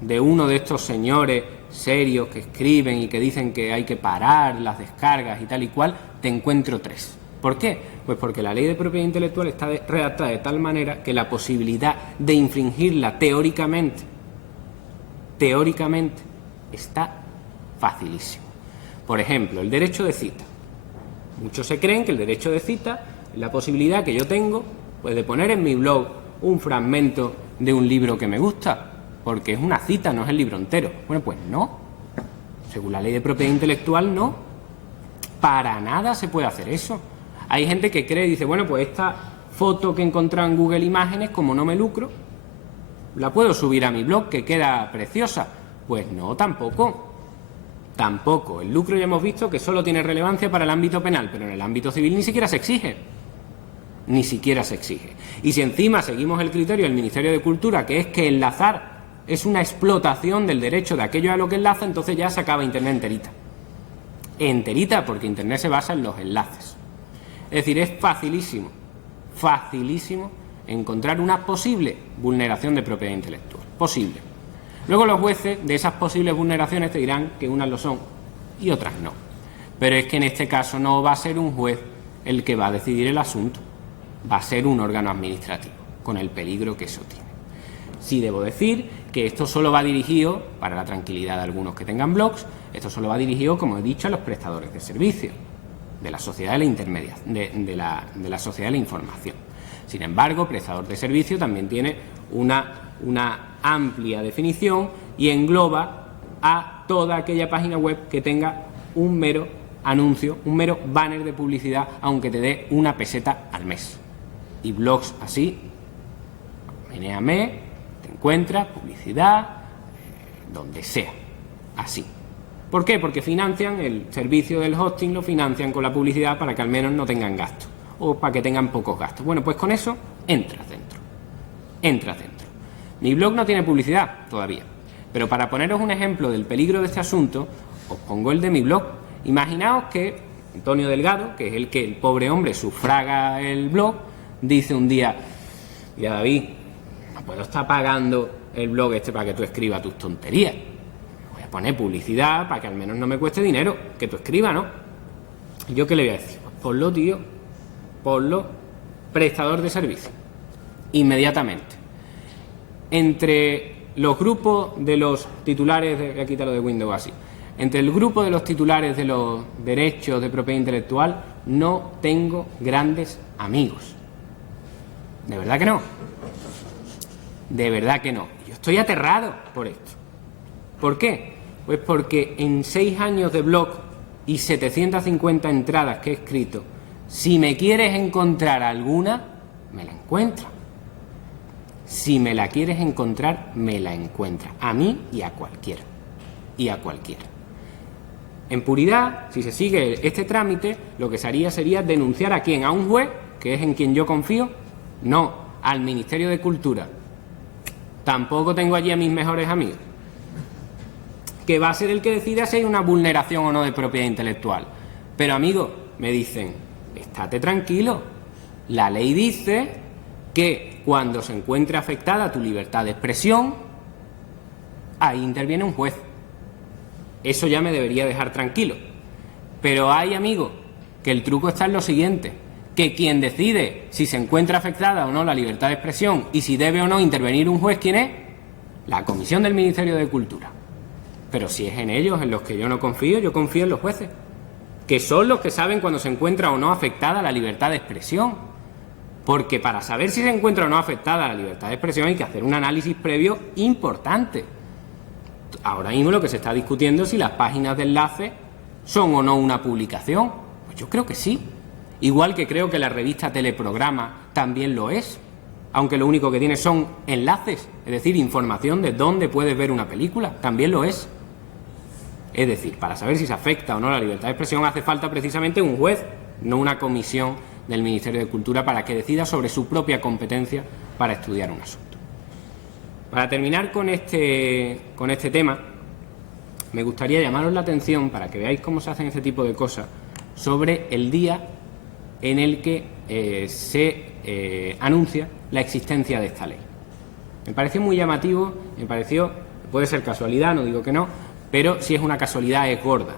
de uno de estos señores serios que escriben y que dicen que hay que parar las descargas y tal y cual, te encuentro 3. ¿Por qué? Pues porque la ley de propiedad intelectual está redactada de tal manera que la posibilidad de infringirla teóricamente está facilísimo. Por ejemplo, el derecho de cita. Muchos se creen que el derecho de cita es la posibilidad que yo tengo, pues, de poner en mi blog un fragmento de un libro que me gusta, porque es una cita, no es el libro entero. Bueno, pues no. Según la ley de propiedad intelectual, no. Para nada se puede hacer eso. Hay gente que cree y dice, bueno, pues esta foto que he encontrado en Google Imágenes, como no me lucro, la puedo subir a mi blog, que queda preciosa. Pues no, tampoco. El lucro ya hemos visto que solo tiene relevancia para el ámbito penal, pero en el ámbito civil ni siquiera se exige. Y si encima seguimos el criterio del Ministerio de Cultura, que es que enlazar es una explotación del derecho de aquello a lo que enlaza, entonces ya se acaba Internet enterita, porque Internet se basa en los enlaces. Es decir, es facilísimo encontrar una posible vulneración de propiedad intelectual. Posible. Luego los jueces de esas posibles vulneraciones te dirán que unas lo son y otras no. Pero es que en este caso no va a ser un juez el que va a decidir el asunto, va a ser un órgano administrativo, con el peligro que eso tiene. Sí debo decir que esto solo va dirigido, para la tranquilidad de algunos que tengan blogs, esto solo va dirigido, como he dicho, a los prestadores de servicio, de la sociedad de la intermediación, de la sociedad de la información. Sin embargo, prestador de servicio también tiene una amplia definición y engloba a toda aquella página web que tenga un mero anuncio, un mero banner de publicidad, aunque te dé una peseta al mes. Y blogs así, menéame, te encuentras publicidad donde sea, así. ¿Por qué? Porque financian el servicio del hosting, lo financian con la publicidad para que al menos no tengan gastos o para que tengan pocos gastos. Bueno, pues con eso entras dentro. Mi blog no tiene publicidad todavía, pero para poneros un ejemplo del peligro de este asunto, os pongo el de mi blog. Imaginaos que Antonio Delgado, que es el que el pobre hombre sufraga el blog, dice un día, mira David, no puedo estar pagando el blog este para que tú escribas tus tonterías. Voy a poner publicidad para que al menos no me cueste dinero que tú escribas, ¿no? ¿Y yo qué le voy a decir? Pues ponlo, tío, ponlo, prestador de servicio, inmediatamente. Entre los grupos de los titulares, voy a quitarlo de Windows así, entre el grupo de los titulares de los derechos de propiedad intelectual no tengo grandes amigos. De verdad que no. De verdad que no. Yo estoy aterrado por esto. ¿Por qué? Pues porque en 6 años de blog y 750 entradas que he escrito, si me quieres encontrar alguna, me la encuentras. Si me la quieres encontrar, me la encuentras. A mí y a cualquiera. Y a cualquiera. En puridad, si se sigue este trámite, lo que se haría sería denunciar a quién, a un juez, que es en quien yo confío, no, al Ministerio de Cultura. Tampoco tengo allí a mis mejores amigos, que va a ser el que decida si hay una vulneración o no de propiedad intelectual. Pero, amigo, me dicen, estate tranquilo, la ley dice que cuando se encuentre afectada tu libertad de expresión, ahí interviene un juez. Eso ya me debería dejar tranquilo. Pero hay, amigo, que el truco está en lo siguiente, que quien decide si se encuentra afectada o no la libertad de expresión y si debe o no intervenir un juez, ¿quién es? La Comisión del Ministerio de Cultura. Pero si es en ellos en los que yo no confío, yo confío en los jueces, que son los que saben cuando se encuentra o no afectada la libertad de expresión. Porque para saber si se encuentra o no afectada la libertad de expresión hay que hacer un análisis previo importante. Ahora mismo lo que se está discutiendo es si las páginas de enlace son o no una publicación. Pues yo creo que sí. Igual que creo que la revista Teleprograma también lo es, aunque lo único que tiene son enlaces, es decir, información de dónde puedes ver una película, también lo es. Es decir, para saber si se afecta o no la libertad de expresión hace falta precisamente un juez, no una comisión del Ministerio de Cultura para que decida sobre su propia competencia para estudiar un asunto. Para terminar con este tema, me gustaría llamaros la atención, para que veáis cómo se hacen este tipo de cosas, sobre el día en el que se anuncia la existencia de esta ley. Me pareció muy llamativo, puede ser casualidad, no digo que no, pero si es una casualidad es gorda,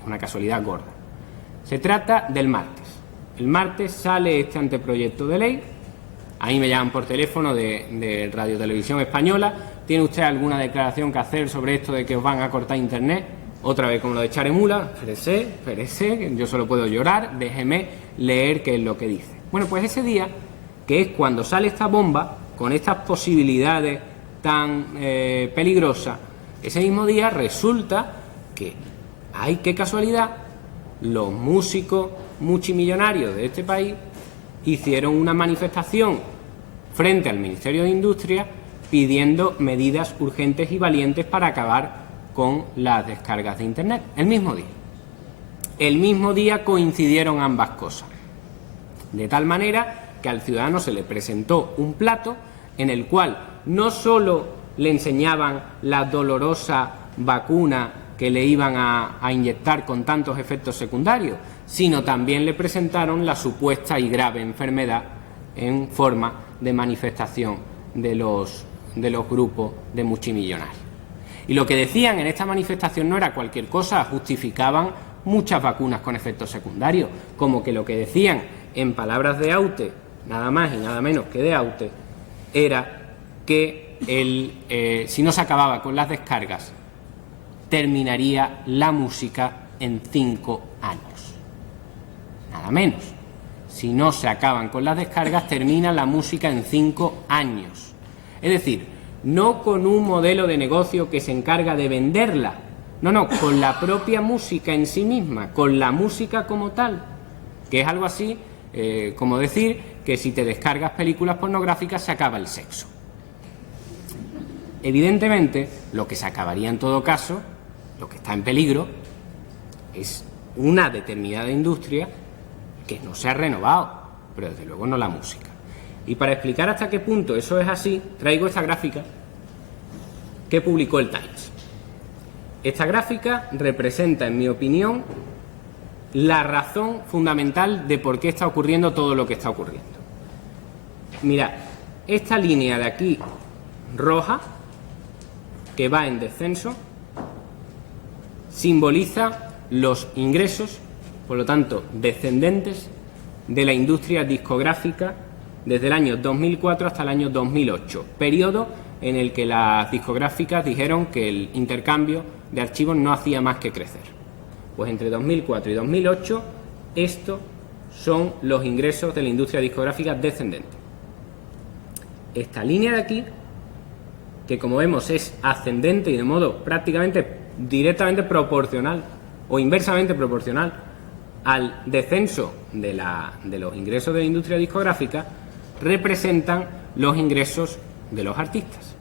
es una casualidad gorda. Se trata del martes. El martes sale este anteproyecto de ley. A mí me llaman por teléfono de Radio Televisión Española. ¿Tiene usted alguna declaración que hacer sobre esto de que os van a cortar internet? Otra vez como lo de Charemula. Espérese, yo solo puedo llorar, déjeme leer qué es lo que dice. Bueno, pues ese día, que es cuando sale esta bomba, con estas posibilidades tan peligrosas, ese mismo día resulta que, ¡ay, qué casualidad!, los músicos multimillonarios de este país hicieron una manifestación frente al Ministerio de Industria pidiendo medidas urgentes y valientes para acabar con las descargas de Internet. El mismo día. El mismo día coincidieron ambas cosas. De tal manera que al ciudadano se le presentó un plato en el cual no solo le enseñaban la dolorosa vacuna que le iban a inyectar con tantos efectos secundarios, sino también le presentaron la supuesta y grave enfermedad en forma de manifestación de los grupos de multimillonarios. Y lo que decían en esta manifestación no era cualquier cosa, justificaban muchas vacunas con efectos secundarios, como que lo que decían, en palabras de Aute, nada más y nada menos que de Aute, era que si no se acababa con las descargas, terminaría la música en 5 años. Nada menos. Si no se acaban con las descargas, termina la música en 5 años. Es decir, no con un modelo de negocio que se encarga de venderla, no, con la propia música en sí misma, con la música como tal, que es algo así como decir que si te descargas películas pornográficas se acaba el sexo. Evidentemente, lo que se acabaría en todo caso, lo que está en peligro, es una determinada industria que no se ha renovado, pero desde luego no la música. Y para explicar hasta qué punto eso es así, traigo esta gráfica que publicó el Times. Esta gráfica representa, en mi opinión, la razón fundamental de por qué está ocurriendo todo lo que está ocurriendo. Mirad, esta línea de aquí, roja, que va en descenso, simboliza los ingresos, por lo tanto, descendentes de la industria discográfica desde el año 2004 hasta el año 2008, periodo en el que las discográficas dijeron que el intercambio de archivos no hacía más que crecer. Pues entre 2004 y 2008, estos son los ingresos de la industria discográfica descendente. Esta línea de aquí, que como vemos es ascendente y de modo prácticamente directamente proporcional o inversamente proporcional al descenso de los ingresos de la industria discográfica, representan los ingresos de los artistas.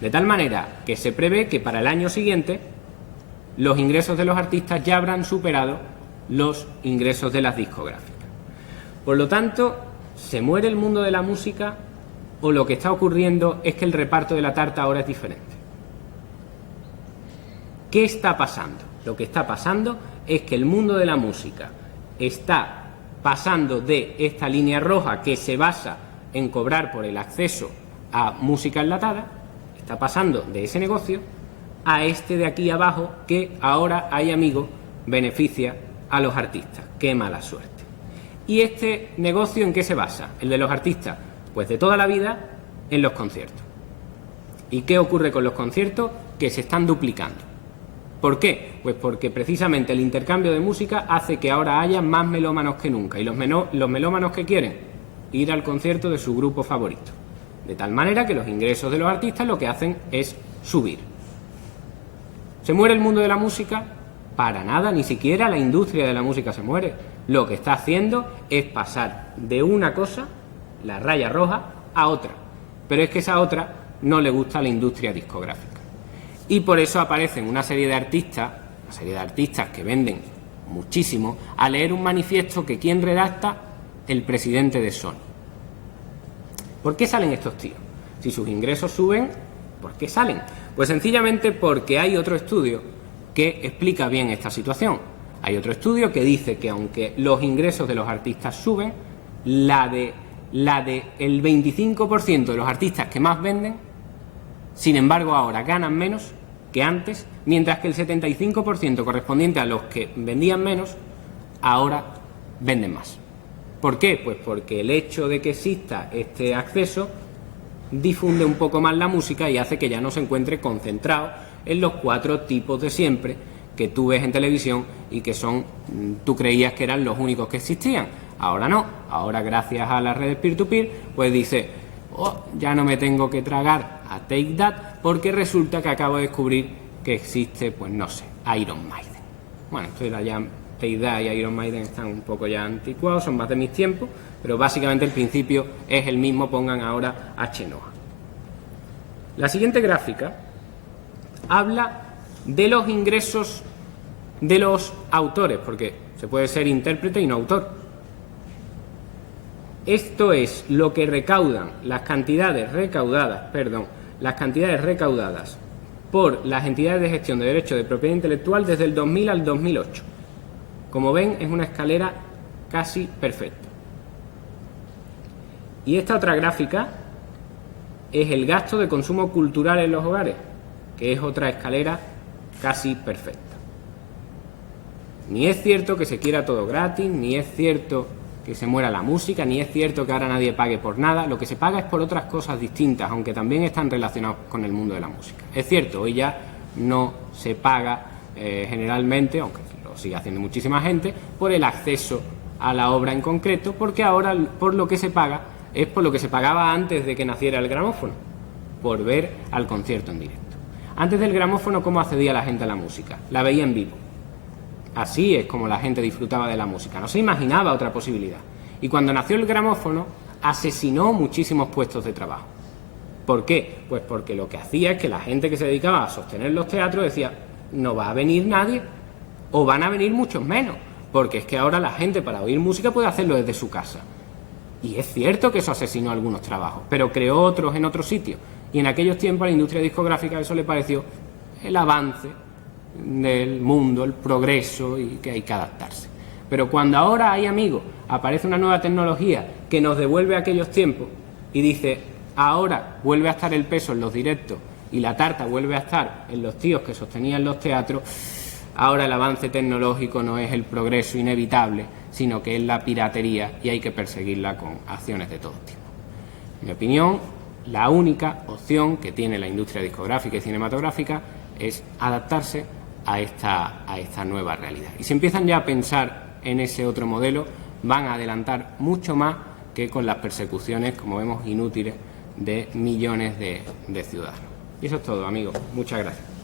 De tal manera que se prevé que para el año siguiente los ingresos de los artistas ya habrán superado los ingresos de las discográficas. Por lo tanto, ¿se muere el mundo de la música o lo que está ocurriendo es que el reparto de la tarta ahora es diferente? ¿Qué está pasando? Lo que está pasando es que el mundo de la música está pasando de esta línea roja que se basa en cobrar por el acceso a música enlatada, está pasando de ese negocio a este de aquí abajo que ahora, hay amigos, beneficia a los artistas. ¡Qué mala suerte! ¿Y este negocio en qué se basa? El de los artistas, pues de toda la vida, en los conciertos. ¿Y qué ocurre con los conciertos? Que se están duplicando. ¿Por qué? Pues porque precisamente el intercambio de música hace que ahora haya más melómanos que nunca, y los melómanos que quieren ir al concierto de su grupo favorito. De tal manera que los ingresos de los artistas lo que hacen es subir. ¿Se muere el mundo de la música? Para nada, ni siquiera la industria de la música se muere. Lo que está haciendo es pasar de una cosa, la raya roja, a otra. Pero es que esa otra no le gusta a la industria discográfica. Y por eso aparecen una serie de artistas que venden muchísimo, a leer un manifiesto que ¿quién redacta? El presidente de Sony. ¿Por qué salen estos tíos? Si sus ingresos suben, ¿por qué salen? Pues sencillamente porque hay otro estudio que explica bien esta situación. Hay otro estudio que dice que aunque los ingresos de los artistas suben, la de el 25% de los artistas que más venden, sin embargo ahora ganan menos que antes, mientras que el 75% correspondiente a los que vendían menos, ahora venden más. ¿Por qué? Pues porque el hecho de que exista este acceso difunde un poco más la música y hace que ya no se encuentre concentrado en los 4 tipos de siempre que tú ves en televisión y que tú creías que eran los únicos que existían. Ahora no, ahora gracias a las redes peer-to-peer, pues dice, ya no me tengo que tragar a Take That porque resulta que acabo de descubrir que existe, pues no sé, Iron Maiden. Bueno, esto era ya, Take That y Iron Maiden están un poco ya anticuados, son más de mis tiempos, pero básicamente el principio es el mismo, pongan ahora H-Noah. La siguiente gráfica habla de los ingresos de los autores, porque se puede ser intérprete y no autor. Esto es lo que recaudan, las cantidades recaudadas por las entidades de gestión de derechos de propiedad intelectual desde el 2000 al 2008. Como ven, es una escalera casi perfecta. Y esta otra gráfica es el gasto de consumo cultural en los hogares, que es otra escalera casi perfecta. Ni es cierto que se quiera todo gratis, ni es cierto que se muera la música, ni es cierto que ahora nadie pague por nada. Lo que se paga es por otras cosas distintas, aunque también están relacionados con el mundo de la música. Es cierto, hoy ya no se paga generalmente, aunque lo sigue haciendo muchísima gente, por el acceso a la obra en concreto, porque ahora por lo que se paga es por lo que se pagaba antes de que naciera el gramófono, por ver al concierto en directo. Antes del gramófono, ¿cómo accedía la gente a la música? La veía en vivo. Así es como la gente disfrutaba de la música, no se imaginaba otra posibilidad. Y cuando nació el gramófono, asesinó muchísimos puestos de trabajo. ¿Por qué? Pues porque lo que hacía es que la gente que se dedicaba a sostener los teatros decía, no va a venir nadie, o van a venir muchos menos, porque es que ahora la gente para oír música puede hacerlo desde su casa. Y es cierto que eso asesinó algunos trabajos, pero creó otros en otros sitios. Y en aquellos tiempos a la industria discográfica eso le pareció el avance del mundo, el progreso y que hay que adaptarse. Pero cuando ahora hay amigos, aparece una nueva tecnología que nos devuelve a aquellos tiempos y dice, ahora vuelve a estar el peso en los directos y la tarta vuelve a estar en los tíos que sostenían los teatros, ahora el avance tecnológico no es el progreso inevitable, sino que es la piratería y hay que perseguirla con acciones de todo tipo. En mi opinión, la única opción que tiene la industria discográfica y cinematográfica es adaptarse a esta nueva realidad. Y si empiezan ya a pensar en ese otro modelo, van a adelantar mucho más que con las persecuciones, como vemos, inútiles de millones de ciudadanos. Y eso es todo, amigos. Muchas gracias.